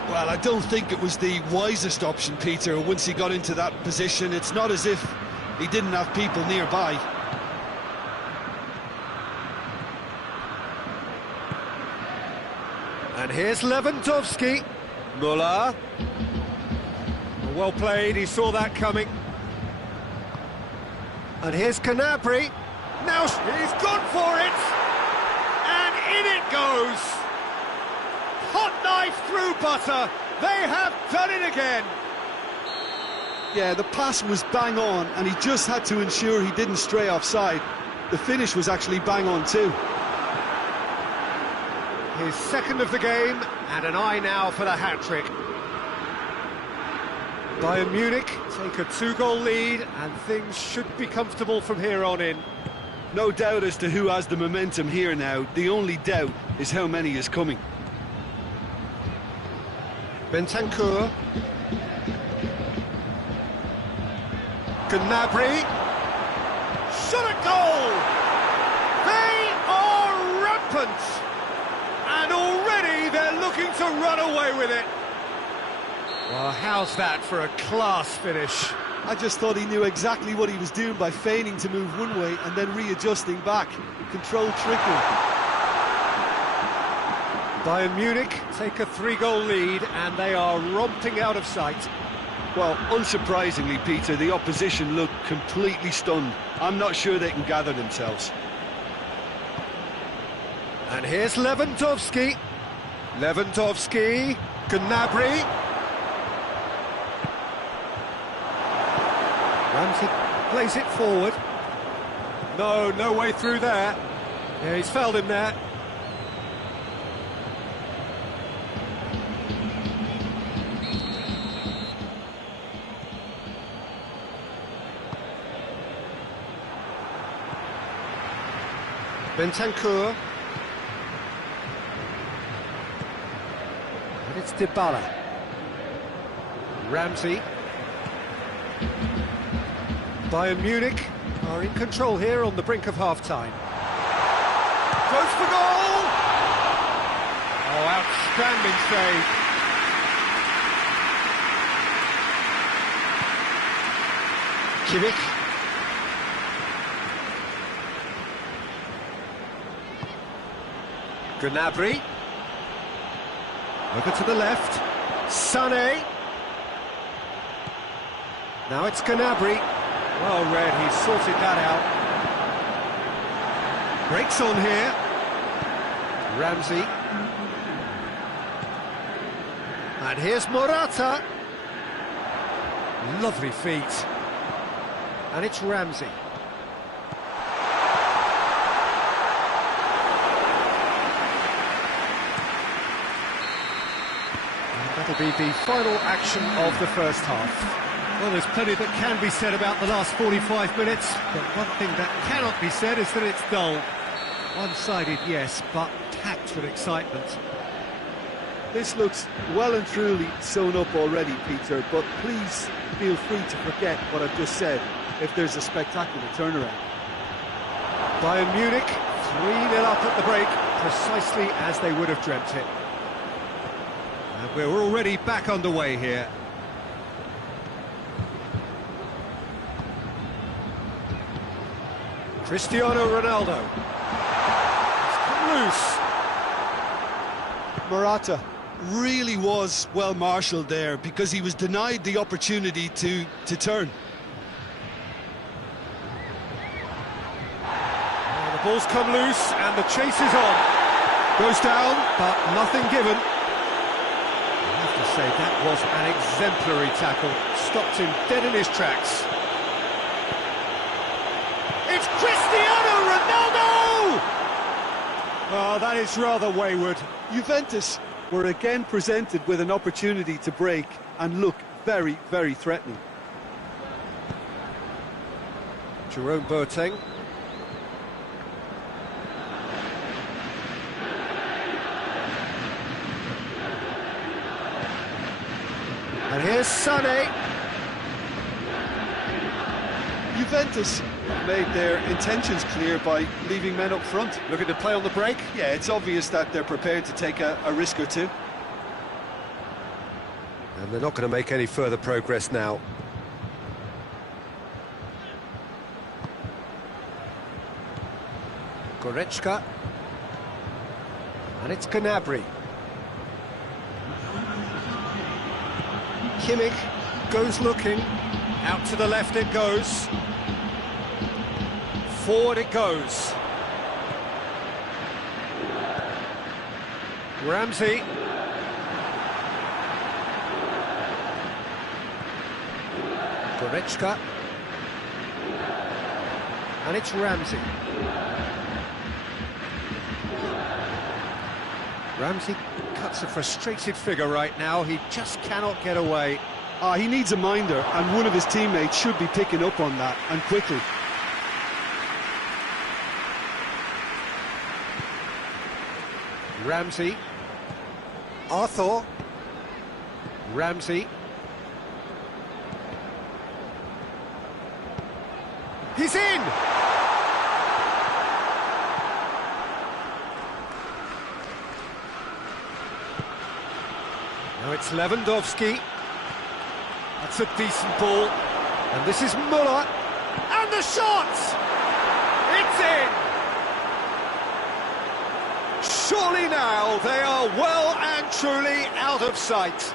Well, I don't think it was the wisest option, Peter, once he got into that position. It's not as if he didn't have people nearby. And here's Lewandowski. Muller. Well played, he saw that coming. And here's Gnabry. Now he's gone for it! And in it goes! Hot knife through butter. They have done it again. Yeah, the pass was bang on, and he just had to ensure he didn't stray offside. The finish was actually bang on too. His second of the game, and an eye now for the hat-trick. Bayern Munich take a 2-goal lead, and things should be comfortable from here on in. No doubt as to who has the momentum here now. The only doubt is how many is coming. Bentancur. Gnabry. Shot at goal! They are rampant! And already they're looking to run away with it. Well, how's that for a class finish? I just thought he knew exactly what he was doing by feigning to move one way and then readjusting back. Controlled trickery. Bayern Munich take a 3-goal lead, and they are romping out of sight. Well, unsurprisingly, Peter, the opposition look completely stunned. I'm not sure they can gather themselves. And here's Lewandowski. Lewandowski. Gnabry. Ramsey plays it forward. No way through there. Yeah, he's fouled him there. Bentancur. And it's Dybala. Ramsey. Bayern Munich are in control here on the brink of half-time. Goes for goal! Oh, outstanding save. Kimmich. Gnabry. Over to the left. Sané. Now it's Gnabry. Well read, he's sorted that out. Breaks on here. Ramsey. And here's Morata. Lovely feet. And it's Ramsey. And that'll be the final action of the first half. Well, there's plenty that can be said about the last 45 minutes, but one thing that cannot be said is that it's dull. One-sided, yes, but packed with excitement. This looks well and truly sewn up already, Peter, but please feel free to forget what I've just said if there's a spectacular turnaround. Bayern Munich, 3-0 up at the break, precisely as they would have dreamt it. And we're already back underway here. Cristiano Ronaldo. It's come loose. Morata really was well marshalled there because he was denied the opportunity to turn. Well, the ball's come loose and the chase is on. Goes down, but nothing given. I have to say, that was an exemplary tackle. Stopped him dead in his tracks. It's Cristiano Ronaldo! Oh, that is rather wayward. Juventus were again presented with an opportunity to break and look very, very threatening. Jerome Boateng. And here's Sané. Juventus made their intentions clear by leaving men up front. Looking to play on the break. Yeah, it's obvious that they're prepared to take a risk or two. And they're not going to make any further progress now. Goretzka. And it's Gnabry. Kimmich goes looking. Out to the left it goes. Forward it goes. Ramsey. Goretzka. And it's Ramsey. Ramsey cuts a frustrated figure right now. He just cannot get away. He needs a minder, and one of his teammates should be picking up on that, and quickly. Ramsey. Arthur. Ramsey. He's in! Now it's Lewandowski. That's a decent ball. And this is Müller. And the shot! It's in! Surely now they are well and truly out of sight.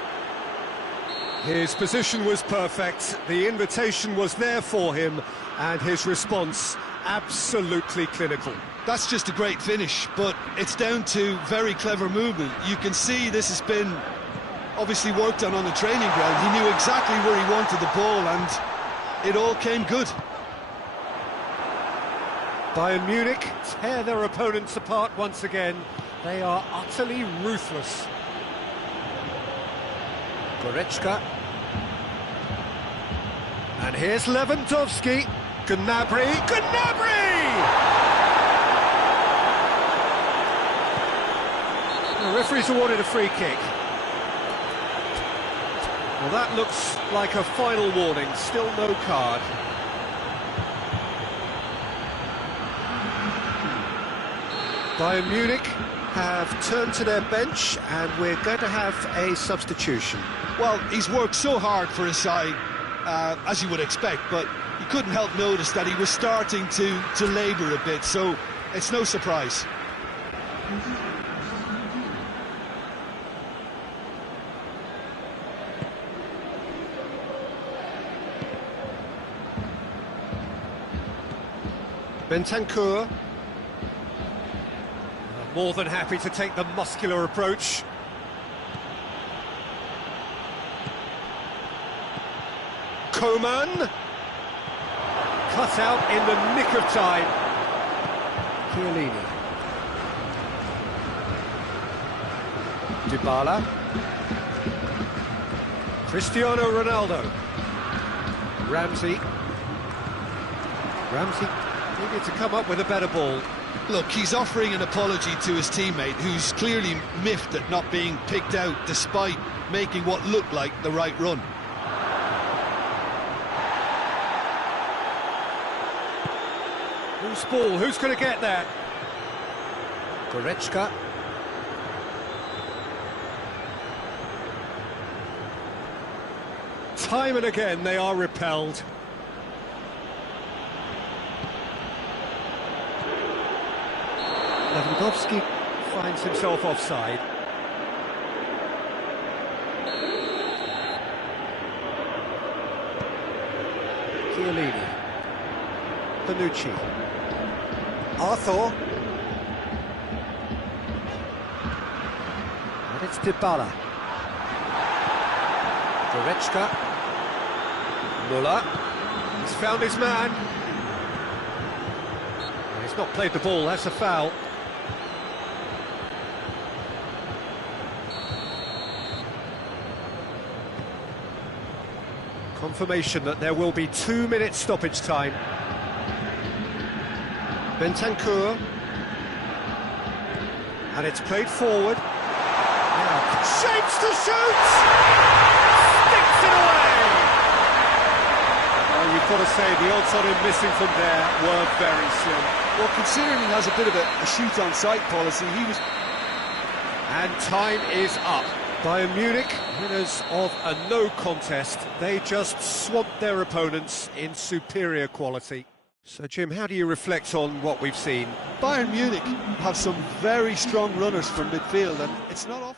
His position was perfect, the invitation was there for him, and his response absolutely clinical. That's just a great finish, but it's down to very clever movement. You can see this has been obviously worked on the training ground. He knew exactly where he wanted the ball, and it all came good. Bayern Munich tear their opponents apart once again. They are utterly ruthless. Goretzka. And here's Lewandowski. Gnabry. Gnabry! The referee's awarded a free kick. Well, that looks like a final warning, still no card. Bayern Munich have turned to their bench and we're going to have a substitution. Well, he's worked so hard for his side, as you would expect, but you couldn't help notice that he was starting to labour a bit, so it's no surprise. Bentancur. More than happy to take the muscular approach. Coman. Cut out in the nick of time. Chiellini. Dybala. Cristiano Ronaldo. Ramsey needed to come up with a better ball. Look, he's offering an apology to his teammate, who's clearly miffed at not being picked out despite making what looked like the right run. Who's ball? Who's going to get that? Goretzka. Time and again they are repelled. Lewandowski finds himself offside. Chiellini. Bonucci. Arthur. And it's Dybala. Goretzka. Muller. He's found his man. He's not played the ball, that's a foul. Confirmation that there will be 2 minutes stoppage time. Bentancur. And it's played forward. Now, shapes to shoot! Sticks it away! Well, you've got to say, the odds on him missing from there were very slim. Well, considering he has a bit of a shoot-on-sight policy, he was... And time is up. Bayern Munich, winners of a no contest. They just swamped their opponents in superior quality. So, Jim, how do you reflect on what we've seen? Bayern Munich have some very strong runners from midfield, and it's not often...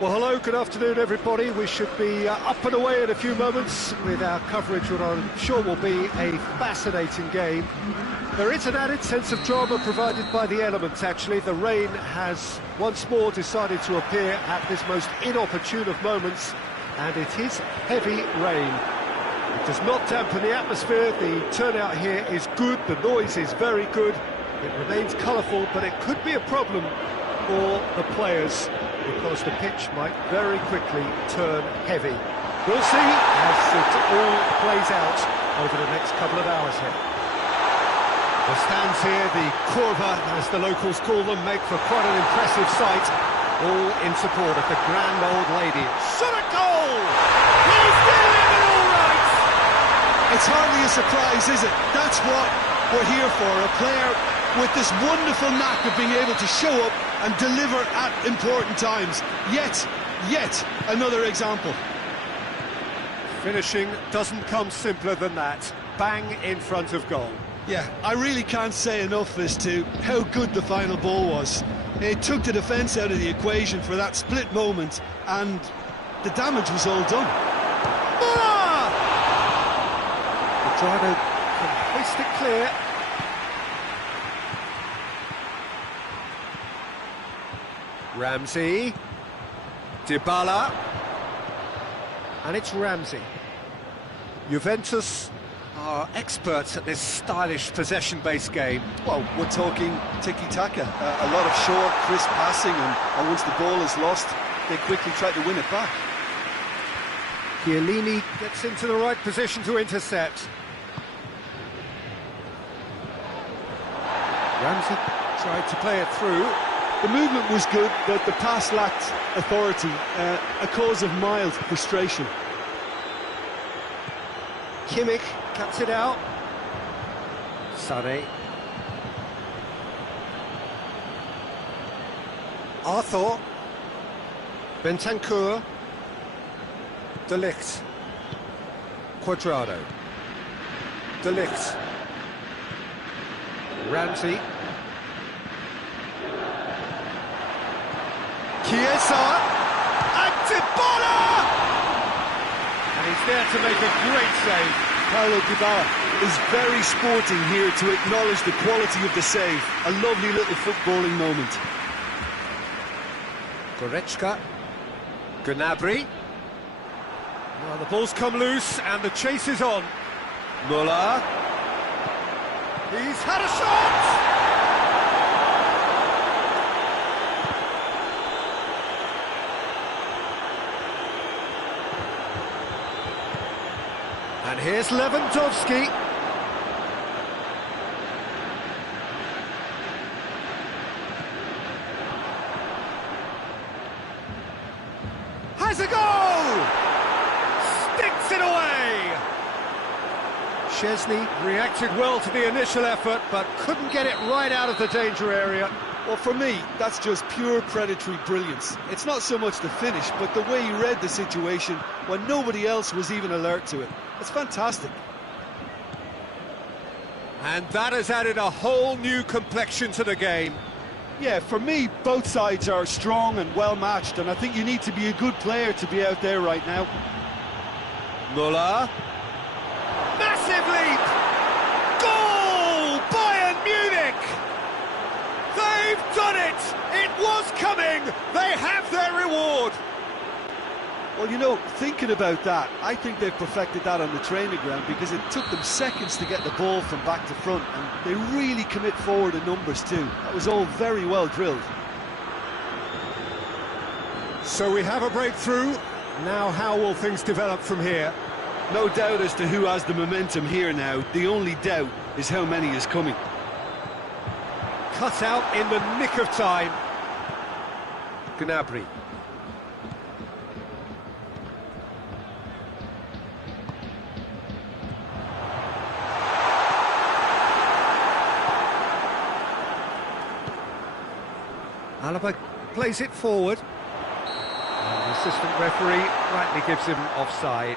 Well, hello, good afternoon, everybody. We should be up and away in a few moments with our coverage, what I'm sure will be a fascinating game. There is an added sense of drama provided by the elements, actually. The rain has once more decided to appear at this most inopportune of moments, and it is heavy rain. It does not dampen the atmosphere. The turnout here is good, the noise is very good. It remains colourful, but it could be a problem for the players, because the pitch might very quickly turn heavy. We'll see as it all plays out over the next couple of hours here. The stands here, the curva, as the locals call them, make for quite an impressive sight, all in support of the grand old lady. Shot a goal! He's doing it all right! It's hardly a surprise, is it? That's what we're here for, a player with this wonderful knack of being able to show up and deliver at important times. Yet another example. Finishing doesn't come simpler than that. Bang in front of goal. Yeah, I really can't say enough as to how good the final ball was. It took the defence out of the equation for that split moment, and the damage was all done. The driver can hoist it clear. Ramsey, Dybala, and it's Ramsey. Juventus are experts at this stylish possession-based game. Well, we're talking tiki-taka, a lot of short, crisp passing, and once the ball is lost, they quickly try to win it back. Chiellini gets into the right position to intercept. Ramsey tried to play it through. The movement was good, but the pass lacked authority, a cause of mild frustration. Kimmich cuts it out. Sane. Arthur. Bentancur. De Ligt. Cuadrado. De Ligt. Ramsey. Chiesa, and Dybala! And he's there to make a great save. Paulo Dybala is very sporting here to acknowledge the quality of the save. A lovely little footballing moment. Goretzka, Gnabry. Well, the ball's come loose and the chase is on. Muller. He's had a shot! And here's Lewandowski. Has a goal! Sticks it away! Szczesny reacted well to the initial effort, but couldn't get it right out of the danger area. Well, for me, that's just pure predatory brilliance. It's not so much the finish, but the way he read the situation when nobody else was even alert to it. It's fantastic. And that has added a whole new complexion to the game. Yeah, for me, both sides are strong and well-matched, and I think you need to be a good player to be out there right now. Muller. Massive leap! Goal! Bayern Munich! They've done it! It was coming! They have their reward! Well, you know, thinking about that, I think they've perfected that on the training ground, because it took them seconds to get the ball from back to front, and they really commit forward in numbers too. That was all very well drilled. So we have a breakthrough. Now how will things develop from here? No doubt as to who has the momentum here now. The only doubt is how many is coming. Cut out in the nick of time. Gnabry. Alaba plays it forward. And the assistant referee rightly gives him offside.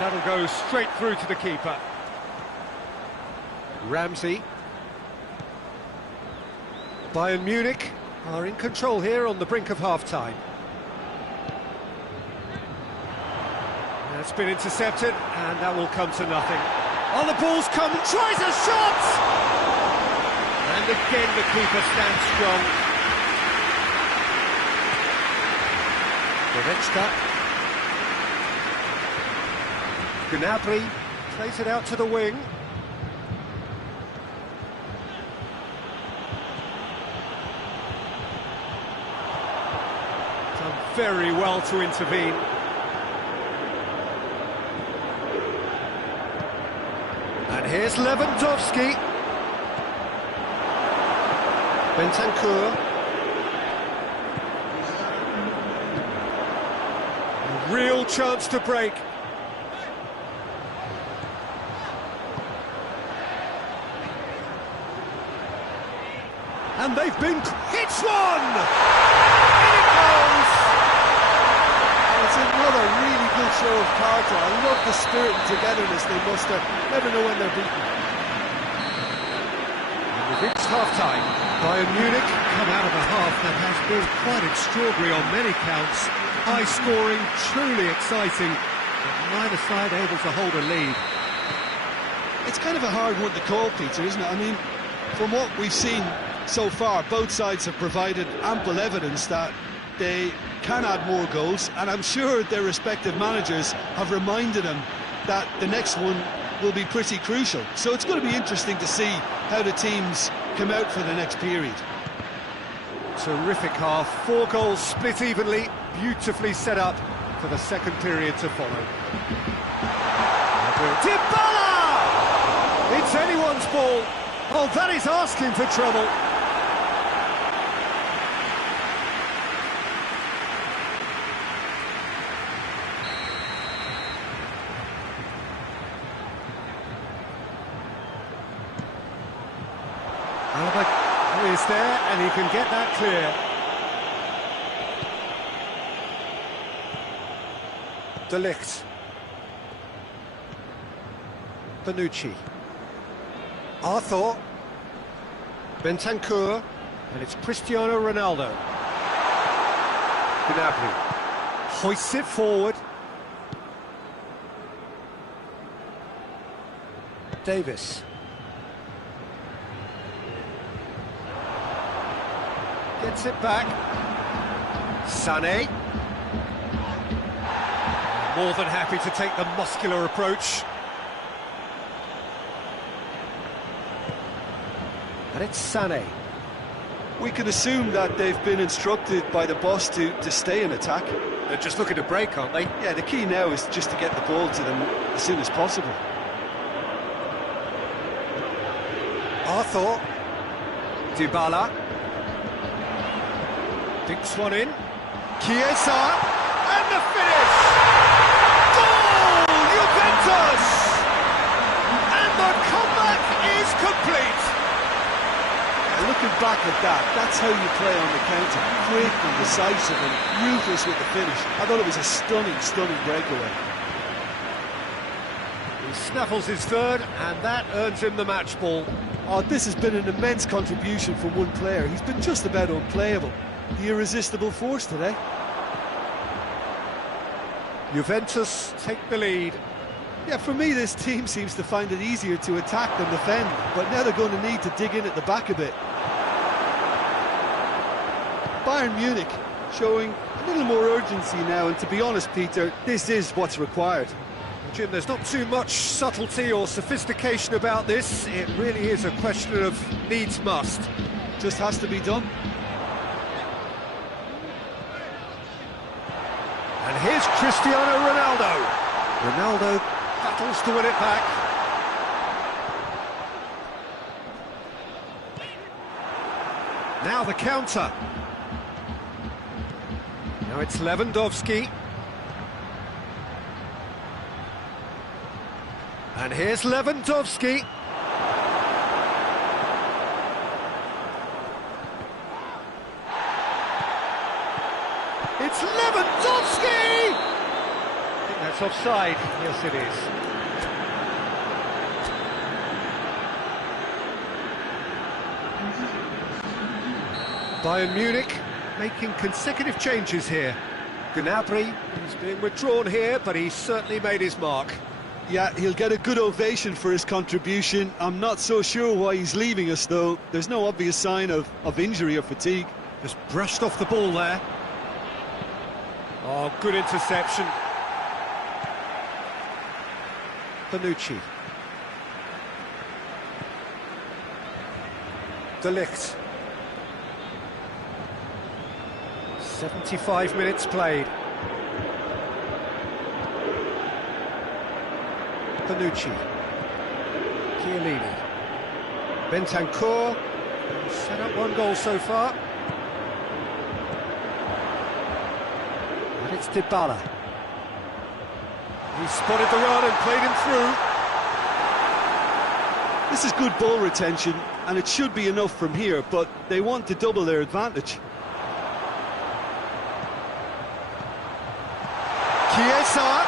That'll go straight through to the keeper. Ramsey. Bayern Munich are in control here on the brink of half-time. That's been intercepted, and that will come to nothing. Oh, the ball's come, tries a shot! And again the keeper stands strong. Goretzka. Gnabry plays it out to the wing. Done very well to intervene. And here's Lewandowski. Bentancur. A real chance to break. And they've been... It's one! In it goes! It's another really good show of character. I love the spirit and togetherness they muster. Never know when they're beaten. And we've reached half-time. Bayern Munich come out of a half that has been quite extraordinary on many counts. High-scoring, truly exciting, but neither side able to hold a lead. It's kind of a hard one to call, Peter, isn't it? I mean, from what we've seen so far, both sides have provided ample evidence that they can add more goals, and I'm sure their respective managers have reminded them that the next one will be pretty crucial. So it's going to be interesting to see how the teams come out for the next period. Terrific half, 4 goals split evenly, beautifully set up for the second period to follow. Dybala! It's anyone's ball. Oh, that is asking for trouble. Alaba is there, and he can get that clear. De Ligt. Bonucci. Arthur. Bentancur. And it's Cristiano Ronaldo. Gnabry. Hoists it forward. Davis. Gets it back. Sané. More than happy to take the muscular approach. And it's Sané. We can assume that they've been instructed by the boss to stay in attack. They're just looking to break, aren't they? Yeah, the key now is just to get the ball to them as soon as possible. Arthur. Dybala. Dinks one in. Chiesa. And the finish! Goal! Juventus! And the comeback is complete! Looking back at that, that's how you play on the counter. Quick and decisive and ruthless with the finish. I thought it was a stunning, stunning breakaway. He snaffles his third, and that earns him the match ball. Oh, this has been an immense contribution from one player. He's been just about unplayable. The irresistible force today. Juventus take the lead. Yeah, for me, this team seems to find it easier to attack than defend, but now they're going to need to dig in at the back a bit. Bayern Munich showing a little more urgency now, and to be honest, Peter, this is what's required. Jim, there's not too much subtlety or sophistication about this. It really is a question of needs must. Just has to be done. And here's Cristiano Ronaldo. Ronaldo battles to win it back. Now the counter. Now it's Lewandowski. And here's Lewandowski. It's Lewandowski! That's offside. Yes, it is. Bayern Munich making consecutive changes here. Gnabry is being withdrawn here, but he's certainly made his mark. Yeah, he'll get a good ovation for his contribution. I'm not so sure why he's leaving us, though. There's no obvious sign of injury or fatigue. Just brushed off the ball there. Oh, good interception. Bonucci. De Ligt. 75 minutes played. Bonucci. Chiellini. Bentancur. Set up one goal so far. And it's Dybala. He spotted the run and played him through. This is good ball retention, and it should be enough from here, but they want to double their advantage. Chiesa.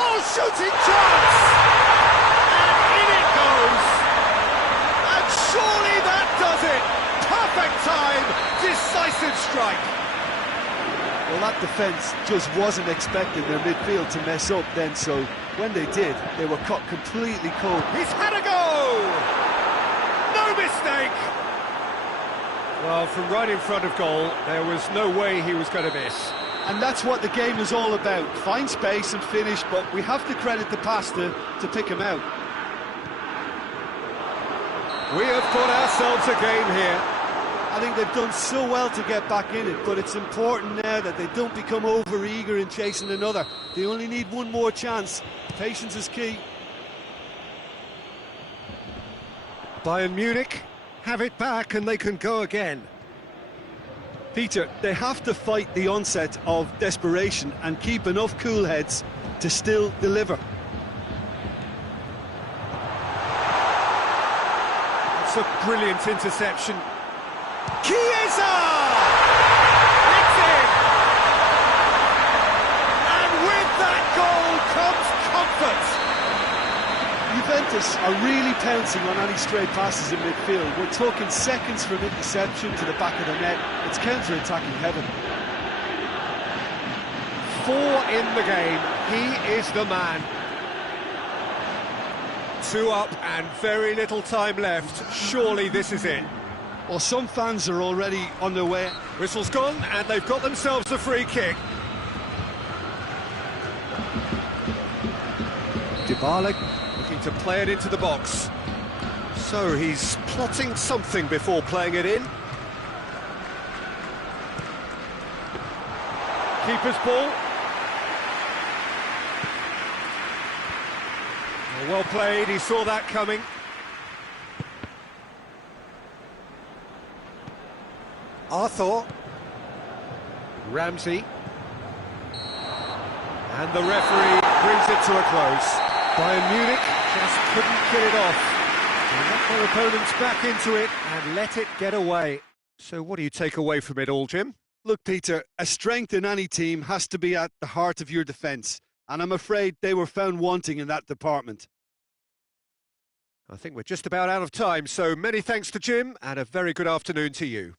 Oh, shooting chance! And in it goes! And surely that does it! Perfect time, decisive strike! Well, that defence just wasn't expecting their midfield to mess up then, so when they did, they were caught completely cold. He's had a go! No mistake! Well, from right in front of goal, there was no way he was going to miss. And that's what the game is all about. Find space and finish, but we have to credit the passer to pick him out. We have got ourselves a game here. I think they've done so well to get back in it, but it's important now that they don't become over-eager in chasing another. They only need one more chance. Patience is key. Bayern Munich have it back and they can go again. Peter, they have to fight the onset of desperation and keep enough cool heads to still deliver. It's a brilliant interception. Chiesa! It's in! And with that goal comes comfort! Juventus are really pouncing on any stray passes in midfield. We're talking seconds from interception to the back of the net. It's counter-attacking heaven. 4 in the game. He is the man. 2 up and very little time left. Surely this is it. Well, some fans are already on their way. Whistle's gone and they've got themselves a free kick. Dybala looking to play it into the box. So he's plotting something before playing it in. Keeper's ball. Well played, he saw that coming. Arthur. Ramsey. And the referee brings it to a close. Bayern Munich just couldn't get it off. They let their opponents back into it and let it get away. So what do you take away from it all, Jim? Look, Peter, a strength in any team has to be at the heart of your defence, and I'm afraid they were found wanting in that department. I think we're just about out of time, so many thanks to Jim and a very good afternoon to you.